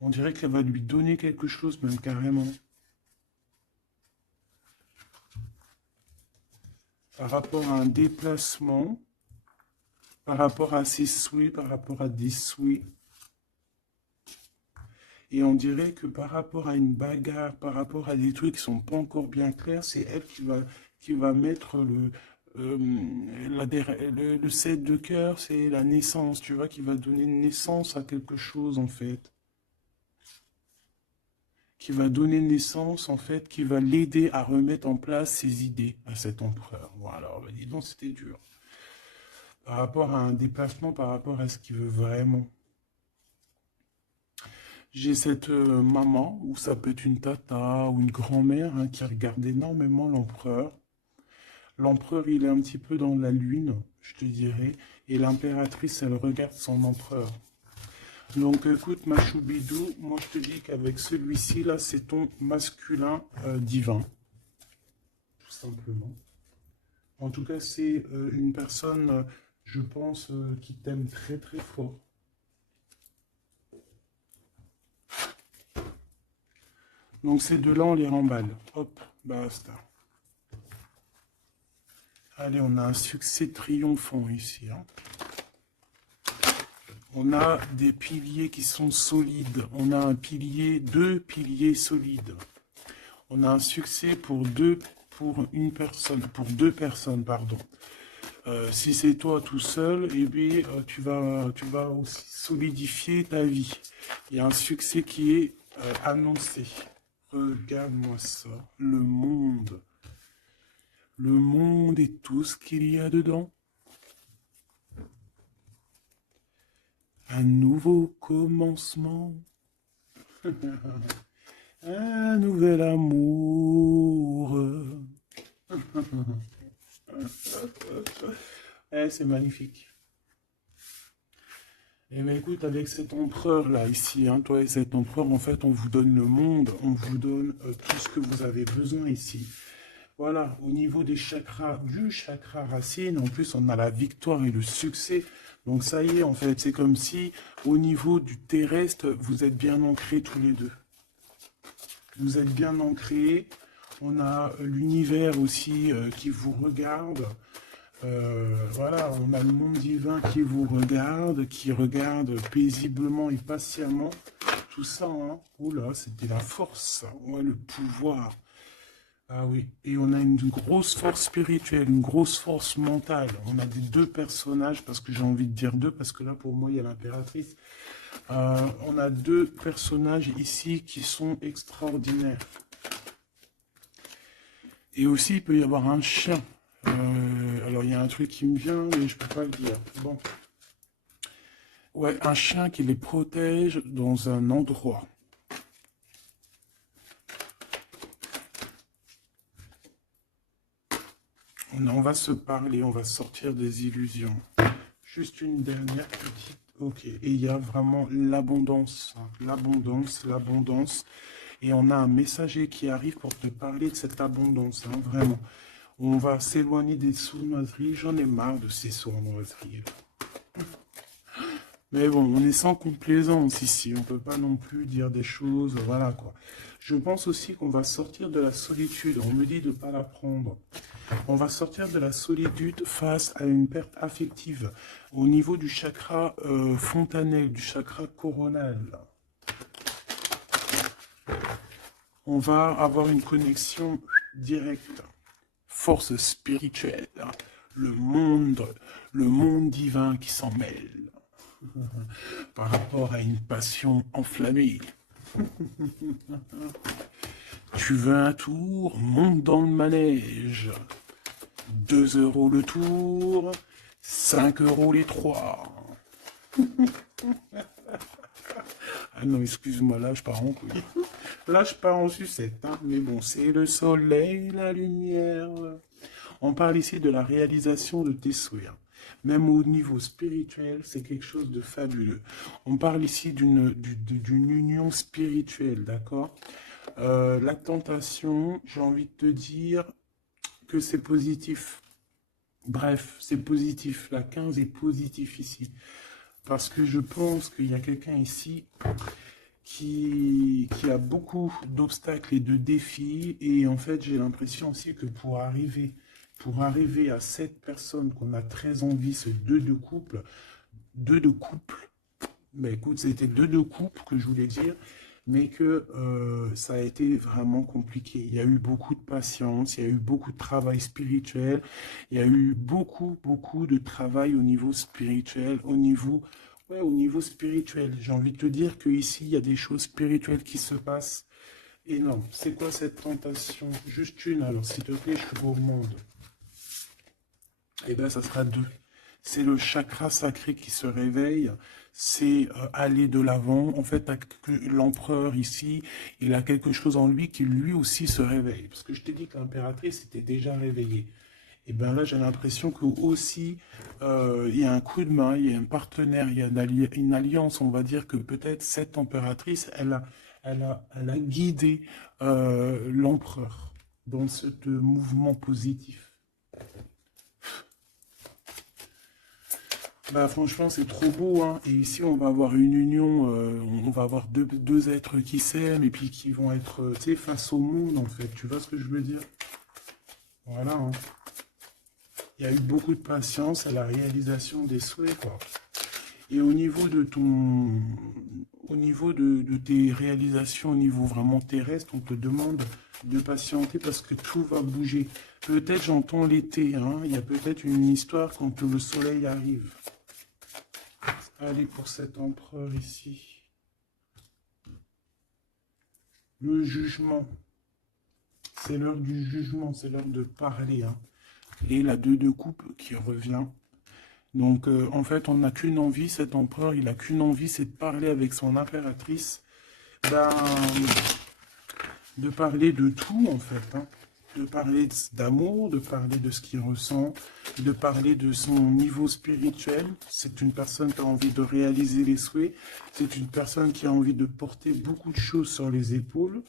On dirait qu'elle va lui donner quelque chose, même carrément. Par rapport à un déplacement, par rapport à ses souhaits, par rapport à des souhaits. Et on dirait que par rapport à une bagarre, par rapport à des trucs qui sont pas encore bien clairs, c'est elle qui va mettre le 7 de cœur, c'est la naissance, tu vois, qui va donner naissance à quelque chose, en fait. Qui va donner naissance, en fait, qui va l'aider à remettre en place ses idées à cet empereur. Voilà, bah, dis donc, c'était dur. Par rapport à un déplacement, par rapport à ce qu'il veut vraiment. J'ai cette maman, ou ça peut être une tata ou une grand-mère, hein, qui regarde énormément l'empereur. L'empereur, il est un petit peu dans la lune, je te dirais, et l'impératrice, elle regarde son empereur. Donc écoute, ma choubidou, moi je te dis qu'avec celui-ci, là, c'est ton masculin divin, tout simplement. En tout cas, c'est une personne, je pense, qui t'aime très très fort. Donc ces deux-là, on les remballe. Hop, basta. Allez, on a un succès triomphant ici. Hein. On a des piliers qui sont solides. On a un pilier, deux piliers solides. On a un succès pour une personne, pour deux personnes, pardon. Si c'est toi tout seul, eh bien, tu vas aussi solidifier ta vie. Il y a un succès qui est annoncé. Regarde-moi ça, le monde. Le monde et tout ce qu'il y a dedans. Un nouveau commencement. Un nouvel amour. C'est magnifique. Et bien écoute, avec cet empereur là, ici, hein, toi et cet empereur, en fait, on vous donne le monde, on vous donne tout ce que vous avez besoin ici. Voilà, au niveau des chakras, du chakra racine, en plus, on a la victoire et le succès. Donc ça y est, en fait, c'est comme si, au niveau du terrestre, vous êtes bien ancrés tous les deux. Vous êtes bien ancrés. On a l'univers aussi qui vous regarde. Voilà, on a le monde divin qui regarde paisiblement et patiemment. Tout ça, hein. Oula, c'était la force, ouais, le pouvoir. Ah oui, et on a une grosse force spirituelle, une grosse force mentale. On a des deux personnages, parce que j'ai envie de dire deux, parce que là, pour moi, il y a l'impératrice. On a deux personnages ici qui sont extraordinaires. Et aussi, il peut y avoir un chien. Alors, il y a un truc qui me vient, mais je ne peux pas le dire. Bon. Ouais, un chien qui les protège dans un endroit. On va se parler, on va sortir des illusions. Juste une dernière petite... Ok, et il y a vraiment l'abondance, hein. L'abondance, l'abondance. Et on a un messager qui arrive pour te parler de cette abondance, hein, vraiment. On va s'éloigner des sournoiseries. J'en ai marre de ces sournoiseries. Mais bon, on est sans complaisance ici. On ne peut pas non plus dire des choses, voilà quoi. Je pense aussi qu'on va sortir de la solitude. On me dit de ne pas la prendre. On va sortir de la solitude face à une perte affective au niveau du chakra fontanel, du chakra coronal. On va avoir une connexion directe, force spirituelle, le monde divin qui s'en mêle par rapport à une passion enflammée. Tu veux un tour? Monte dans le manège. 2 € le tour, 5 € les 3. Ah non, excuse-moi, là je pars en couille. Là je pars en sucette, hein. Mais bon, c'est le soleil, la lumière. On parle ici de la réalisation de tes souhaits. Même au niveau spirituel, c'est quelque chose de fabuleux. On parle ici d'une union spirituelle, d'accord? La tentation, j'ai envie de te dire que c'est positif. Bref, c'est positif. La 15 est positif ici. Parce que je pense qu'il y a quelqu'un ici qui a beaucoup d'obstacles et de défis. Et en fait, j'ai l'impression aussi que pour arriver à cette personne qu'on a très envie, ce deux de couple, ben écoute, c'était deux de couple que je voulais dire, mais que ça a été vraiment compliqué. Il y a eu beaucoup de patience, il y a eu beaucoup de travail spirituel, il y a eu beaucoup de travail au niveau spirituel, ouais, au niveau spirituel. J'ai envie de te dire qu'ici, il y a des choses spirituelles qui se passent. Et non, c'est quoi cette tentation? Juste une, alors s'il te plaît, je suis au monde. Eh bien, ça sera deux. C'est le chakra sacré qui se réveille, c'est aller de l'avant. En fait, l'empereur ici, il a quelque chose en lui qui lui aussi se réveille. Parce que je t'ai dit que l'impératrice était déjà réveillée. Et bien là, j'ai l'impression que aussi, il y a un coup de main, il y a un partenaire, il y a une alliance. On va dire que peut-être cette impératrice, elle a guidé l'empereur dans ce mouvement positif. Bah franchement c'est trop beau, hein. Et ici on va avoir une union, on va avoir deux êtres qui s'aiment et puis qui vont être, tu sais, face au monde, en fait. Tu vois ce que je veux dire? Voilà, hein. Il y a eu beaucoup de patience à la réalisation des souhaits, quoi. Et au niveau de au niveau de tes réalisations, au niveau vraiment terrestre, on te demande de patienter parce que tout va bouger. Peut-être j'entends l'été, hein. Il y a peut-être une histoire quand le soleil arrive. Allez, pour cet empereur ici. Le jugement. C'est l'heure du jugement, c'est l'heure de parler, hein. Et la 2 de coupe qui revient. Donc, en fait, on n'a qu'une envie, cet empereur, il n'a qu'une envie, c'est de parler avec son impératrice, ben, de parler de tout, en fait, hein. De parler d'amour, de parler de ce qu'il ressent, de parler de son niveau spirituel. C'est une personne qui a envie de réaliser les souhaits, c'est une personne qui a envie de porter beaucoup de choses sur les épaules,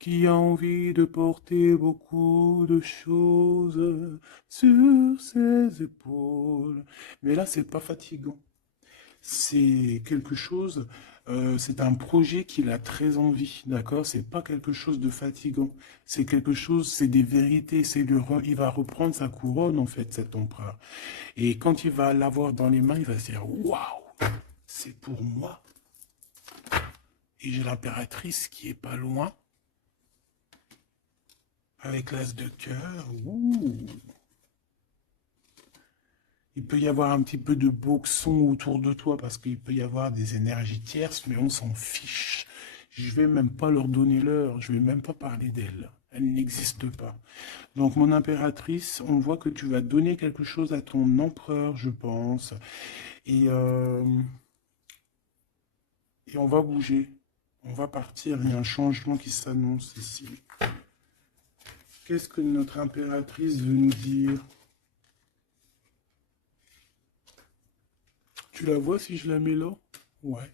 qui a envie de porter beaucoup de choses sur ses épaules. Mais là, c'est pas fatigant. C'est quelque chose, c'est un projet qu'il a très envie, d'accord? C'est pas quelque chose de fatigant. C'est quelque chose, c'est des vérités. Il va reprendre sa couronne, en fait, cet empereur. Et quand il va l'avoir dans les mains, il va se dire, waouh, c'est pour moi. Et j'ai l'impératrice qui est pas loin. Avec l'as de cœur, ouh. Il peut y avoir un petit peu de boxon autour de toi parce qu'il peut y avoir des énergies tierces, mais on s'en fiche. Je vais même pas leur donner l'heure, je vais même pas parler d'elle. Elle n'existe pas. Donc mon impératrice, on voit que tu vas donner quelque chose à ton empereur, je pense. Et, euh, et on va bouger. On va partir. Il y a un changement qui s'annonce ici. Qu'est-ce que notre impératrice veut nous dire? Tu la vois si je la mets là? Ouais.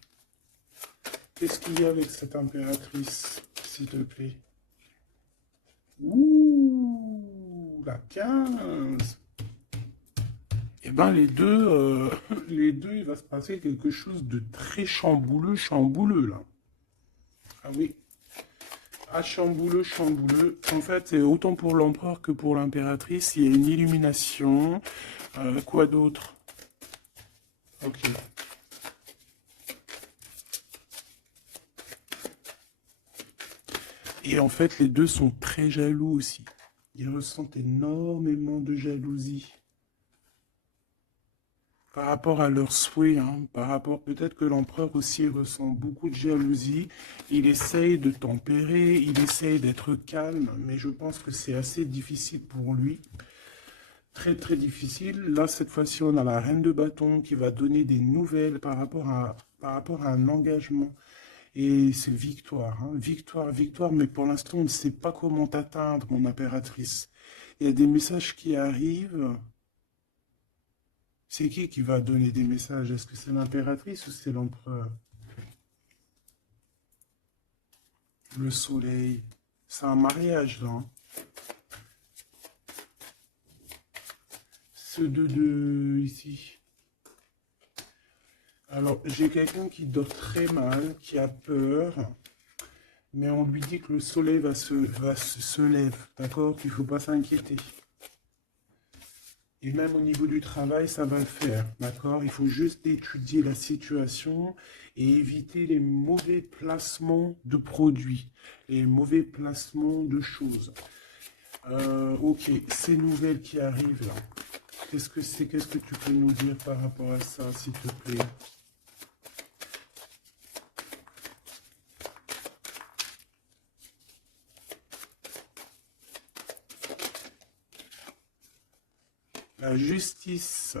Qu'est-ce qu'il y a avec cette impératrice, s'il te plaît? Ouh, la 15. Eh ben, les deux, il va se passer quelque chose de très chambouleux, chambouleux, là. Ah oui. Ah, chambouleux, chambouleux. En fait, c'est autant pour l'empereur que pour l'impératrice. Il y a une illumination. Quoi d'autre? Ok. Et en fait, les deux sont très jaloux aussi. Ils ressentent énormément de jalousie par rapport à leurs souhaits, hein, par rapport peut-être que l'empereur aussi ressent beaucoup de jalousie. Il essaye de tempérer, il essaye d'être calme, mais je pense que c'est assez difficile pour lui. Très très difficile. Là, cette fois-ci, on a la reine de bâton qui va donner des nouvelles par rapport à un engagement. Et c'est victoire, hein. Victoire, victoire, mais pour l'instant, on ne sait pas comment t'atteindre, mon impératrice. Il y a des messages qui arrivent. C'est qui va donner des messages? Est-ce que c'est l'impératrice ou c'est l'empereur? Le soleil. C'est un mariage, là, hein. Ce 2 ici. Alors, j'ai quelqu'un qui dort très mal, qui a peur, mais on lui dit que le soleil se lève, d'accord? Qu'il ne faut pas s'inquiéter. Et même au niveau du travail, ça va le faire, d'accord? Il faut juste étudier la situation et éviter les mauvais placements de produits, les mauvais placements de choses. Ok, ces nouvelles qui arrivent là, qu'est-ce que c'est? Qu'est-ce que tu peux nous dire par rapport à ça, s'il te plaît? La justice.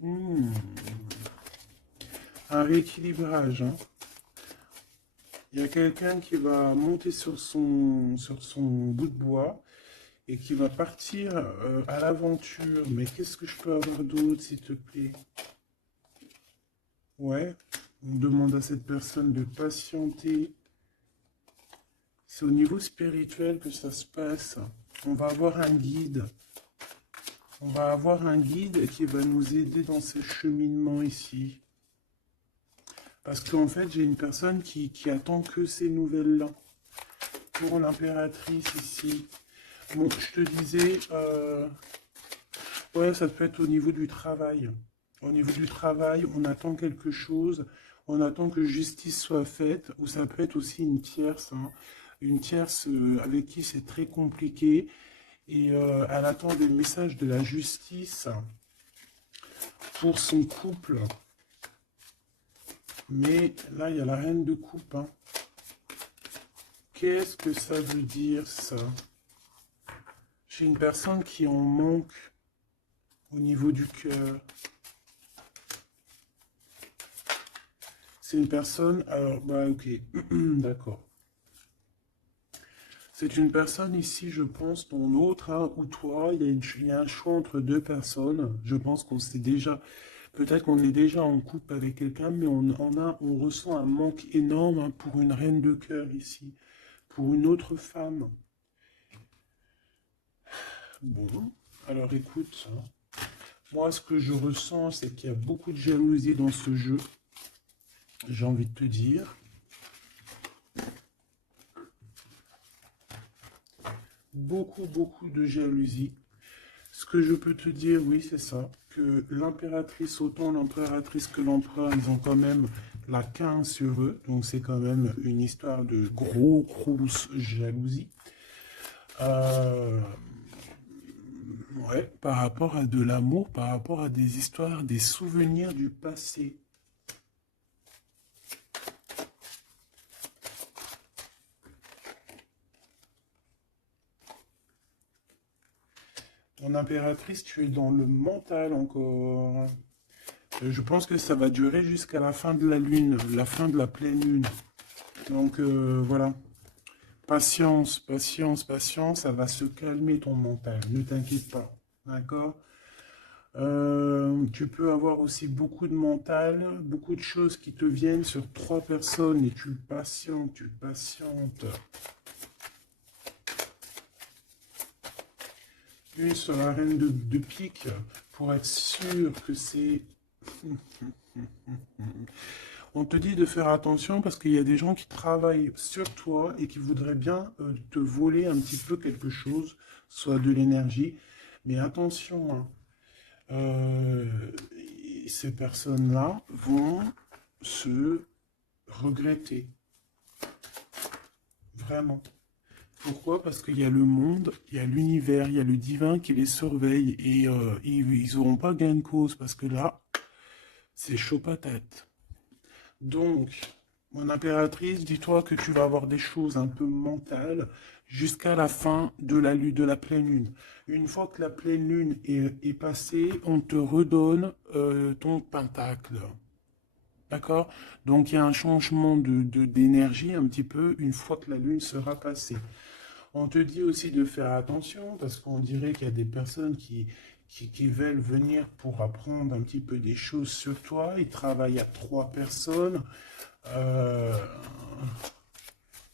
Hmm. Un rééquilibrage, hein. Il y a quelqu'un qui va monter sur son bout de bois et qui va partir à l'aventure. Mais qu'est-ce que je peux avoir d'autre, s'il te plaît? Ouais, on demande à cette personne de patienter. C'est au niveau spirituel que ça se passe. On va avoir un guide. On va avoir un guide qui va nous aider dans ce cheminement ici. Parce qu'en fait, j'ai une personne qui attend que ces nouvelles-là. Pour l'impératrice ici. Bon, je te disais, ouais, ça peut être au niveau du travail. Au niveau du travail, on attend quelque chose, on attend que justice soit faite, ou ça peut être aussi une tierce, hein. Une tierce avec qui c'est très compliqué, et elle attend des messages de la justice pour son couple. Mais là, il y a la reine de coupe, hein. Qu'est-ce que ça veut dire, ça? J'ai une personne qui en manque au niveau du cœur. C'est une personne... Alors, bah ok, d'accord. C'est une personne ici, je pense, ton autre, hein, ou toi, il y a un choix entre deux personnes. Je pense qu'on sait déjà... Peut-être qu'on est déjà en couple avec quelqu'un, mais on ressent un manque énorme, hein, pour une reine de cœur ici. Pour une autre femme. Bon, alors écoute, hein. Moi, ce que je ressens, c'est qu'il y a beaucoup de jalousie dans ce jeu. J'ai envie de te dire. Beaucoup, beaucoup de jalousie. Ce que je peux te dire, oui, c'est ça. Que l'impératrice, autant l'impératrice que l'empereur, ils ont quand même la 15 sur eux. Donc, c'est quand même une histoire de grosse jalousie. Euh, ouais, par rapport à de l'amour, par rapport à des histoires, des souvenirs du passé. Ton impératrice, tu es dans le mental encore. Je pense que ça va durer jusqu'à la fin de la lune, la fin de la pleine lune. Donc voilà. Patience, patience, patience, ça va se calmer ton mental. Ne t'inquiète pas. D'accord? Tu peux avoir aussi beaucoup de mental, beaucoup de choses qui te viennent sur trois personnes et tu patientes, tu patientes. Une sur la reine de pique pour être sûr que c'est... On te dit de faire attention parce qu'il y a des gens qui travaillent sur toi et qui voudraient bien te voler un petit peu quelque chose, soit de l'énergie. Mais attention, hein, euh, ces personnes-là vont se regretter. Vraiment. Pourquoi? Parce qu'il y a le monde, il y a l'univers, il y a le divin qui les surveille et ils n'auront pas gain de cause parce que là, c'est chaud patate. Donc, mon impératrice, dis-toi que tu vas avoir des choses un peu mentales jusqu'à la fin de la lune, de la pleine lune. Une fois que la pleine lune est passée, on te redonne ton pentacle. D'accord? Donc, il y a un changement d'énergie un petit peu une fois que la lune sera passée. On te dit aussi de faire attention parce qu'on dirait qu'il y a des personnes qui veulent venir pour apprendre un petit peu des choses sur toi. Ils travaillent à trois personnes. Euh,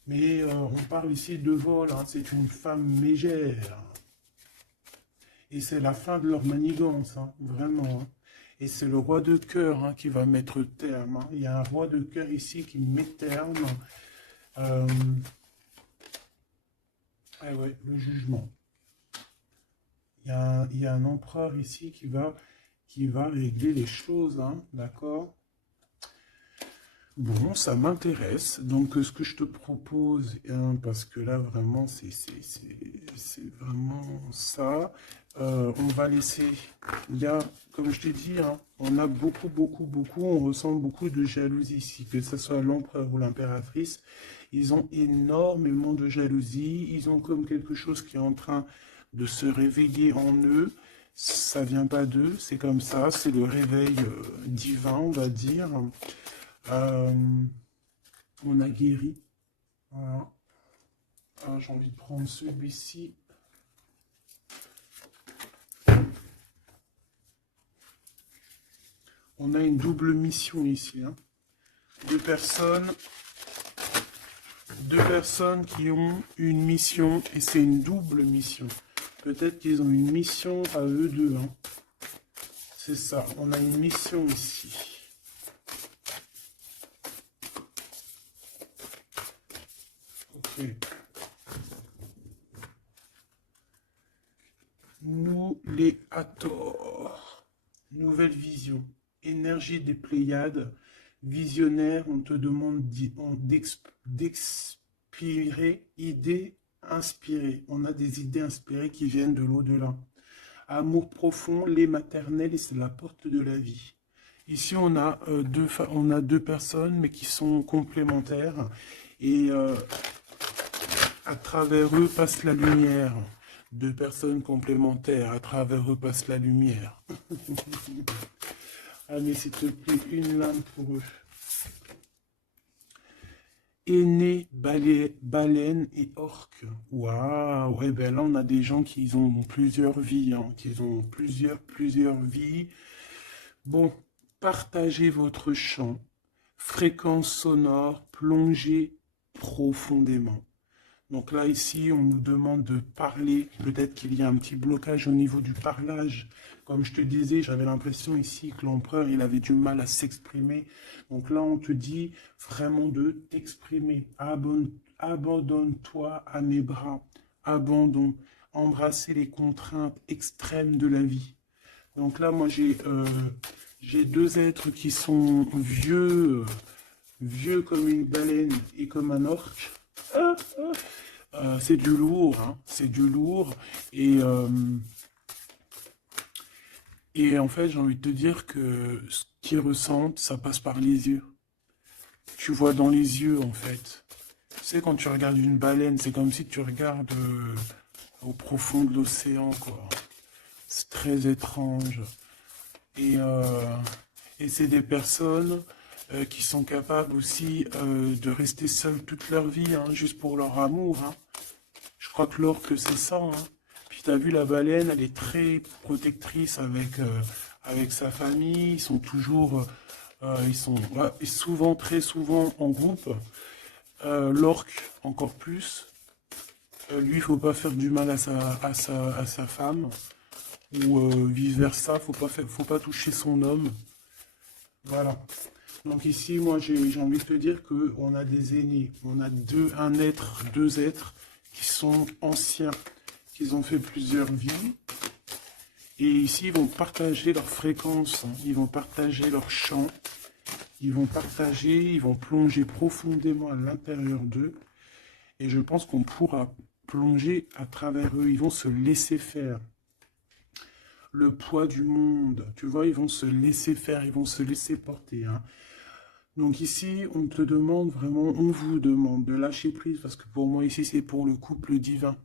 mais on parle ici de vol, hein. C'est une femme mégère. Et c'est la fin de leur manigance, hein, vraiment, hein. Et c'est le roi de cœur, hein, qui va mettre terme, hein. Il y a un roi de cœur ici qui met terme. Euh, ah ouais, le jugement. Il y a un empereur ici qui va régler les choses, hein, d'accord? Bon, ça m'intéresse. Donc, ce que je te propose, hein, parce que là, vraiment, c'est vraiment ça. On va laisser. Il y a, comme je t'ai dit, hein, on a beaucoup, on ressent beaucoup de jalousie ici, que ce soit l'empereur ou l'impératrice. Ils ont énormément de jalousie. Ils ont comme quelque chose qui est en train de se réveiller en eux. Ça vient pas d'eux, c'est comme ça. C'est le réveil divin, on va dire. Euh, on a guéri. Voilà. Ah, j'ai envie de prendre celui-ci. On a une double mission ici, hein. Deux personnes qui ont une mission et c'est une double mission. Peut-être qu'ils ont une mission à eux deux, hein. C'est ça, on a une mission ici. Ok. Nous les Hathor. Nouvelle vision. Énergie des Pléiades. Visionnaire, on te demande d'expirer, idées inspirées. On a des idées inspirées qui viennent de l'au-delà. Amour profond, lait maternel, et c'est la porte de la vie. Ici, on a deux personnes, mais qui sont complémentaires. Et à travers eux passe la lumière. Deux personnes complémentaires, à travers eux passe la lumière. Allez, s'il te plaît, une lame pour eux. Aîné, baleine et orque. Waouh, ouais, ben là, on a des gens qui ont plusieurs vies, hein, qui ont plusieurs vies. Bon, partagez votre chant, fréquence sonore, plongez profondément. Donc là, ici, on nous demande de parler. Peut-être qu'il y a un petit blocage au niveau du parlage. Comme je te disais, j'avais l'impression ici que l'empereur, il avait du mal à s'exprimer. Donc là, on te dit vraiment de t'exprimer. Abandonne-toi à mes bras. Abandon. Embrasser les contraintes extrêmes de la vie. Donc là, moi, j'ai deux êtres qui sont vieux comme une baleine et comme un orque. C'est du lourd, hein, c'est du lourd. Et en fait, j'ai envie de te dire que ce qu'ils ressentent, ça passe par les yeux. Tu vois dans les yeux, en fait. Tu sais, quand tu regardes une baleine, c'est comme si tu regardes au profond de l'océan, quoi. C'est très étrange. Et, euh, et c'est des personnes qui sont capables aussi de rester seules toute leur vie, hein, juste pour leur amour, hein. Je crois que l'orque, c'est ça, hein. Puis t'as vu, la baleine, elle est très protectrice avec sa famille. Ils sont toujours, ils sont ouais, et souvent, très souvent en groupe. L'orque, encore plus. Lui, il faut pas faire du mal à sa femme. Ou vice-versa, faut pas toucher son homme. Voilà. Donc ici, moi, j'ai envie de te dire qu'on a des aînés. On a deux êtres qui sont anciens, qui ont fait plusieurs vies. Et ici, ils vont partager leur fréquence, hein. Ils vont partager leur chant. Ils vont plonger profondément à l'intérieur d'eux. Et je pense qu'on pourra plonger à travers eux. Ils vont se laisser faire. Le poids du monde, tu vois, ils vont se laisser faire, ils vont se laisser porter, hein. Donc ici, on te demande vraiment, on vous demande de lâcher prise, parce que pour moi ici, c'est pour le couple divin.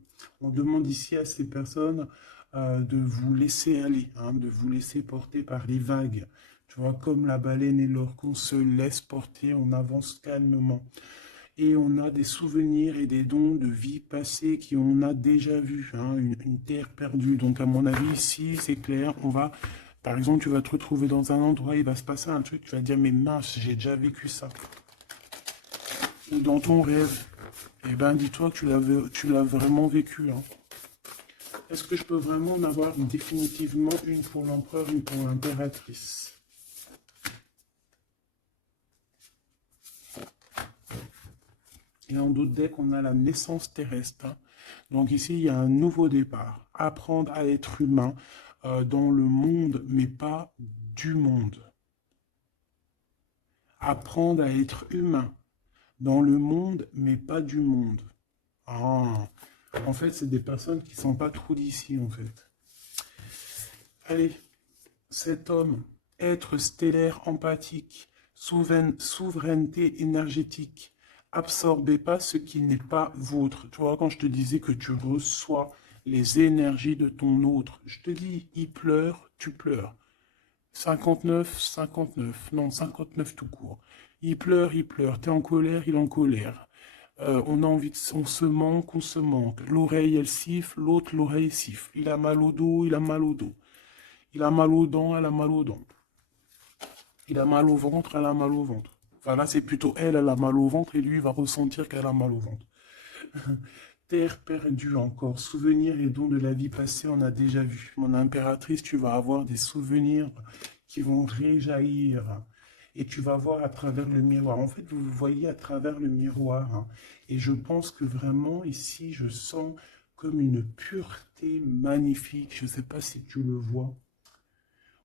On demande ici à ces personnes de vous laisser aller, hein, de vous laisser porter par les vagues. Tu vois, comme la baleine et l'orque, on se laisse porter, on avance calmement. Et on a des souvenirs et des dons de vie passée qu'on a déjà vus, hein, une terre perdue. Donc à mon avis, ici, c'est clair, par exemple, tu vas te retrouver dans un endroit, il va se passer un truc, tu vas te dire, mais mince, j'ai déjà vécu ça. Ou dans ton rêve, eh ben dis-toi que tu l'as vraiment vécu, hein. Est-ce que je peux vraiment en avoir définitivement une pour l'empereur, une pour l'impératrice? Et en d'autres decks, on a la naissance terrestre, hein. Donc ici, il y a un nouveau départ. Apprendre à être humain dans le monde, mais pas du monde. Apprendre à être humain dans le monde, mais pas du monde. Ah, en fait, c'est des personnes qui ne sont pas trop d'ici, en fait. Allez, cet homme, être stellaire empathique, souveraineté énergétique, absorbez pas ce qui n'est pas vôtre. Tu vois, quand je te disais que tu reçois les énergies de ton autre, je te dis, il pleure, tu pleures. 59, 59, non, 59 tout court. Il pleure, t'es en colère, il est en colère. On a envie on se manque, on se manque. L'oreille, elle siffle, l'autre, l'oreille siffle. Il a mal au dos, il a mal au dos. Il a mal aux dents, elle a mal aux dents. Il a mal au ventre, elle a mal au ventre. Enfin là, c'est plutôt elle, elle a mal au ventre et lui, il va ressentir qu'elle a mal au ventre. Terre perdue encore, souvenirs et dons de la vie passée, on a déjà vu. Mon impératrice, tu vas avoir des souvenirs qui vont réjaillir. et tu vas voir à travers le miroir. En fait, vous vous voyez à travers le miroir, hein. Et je pense que vraiment ici, je sens comme une pureté magnifique. Je ne sais pas si tu le vois.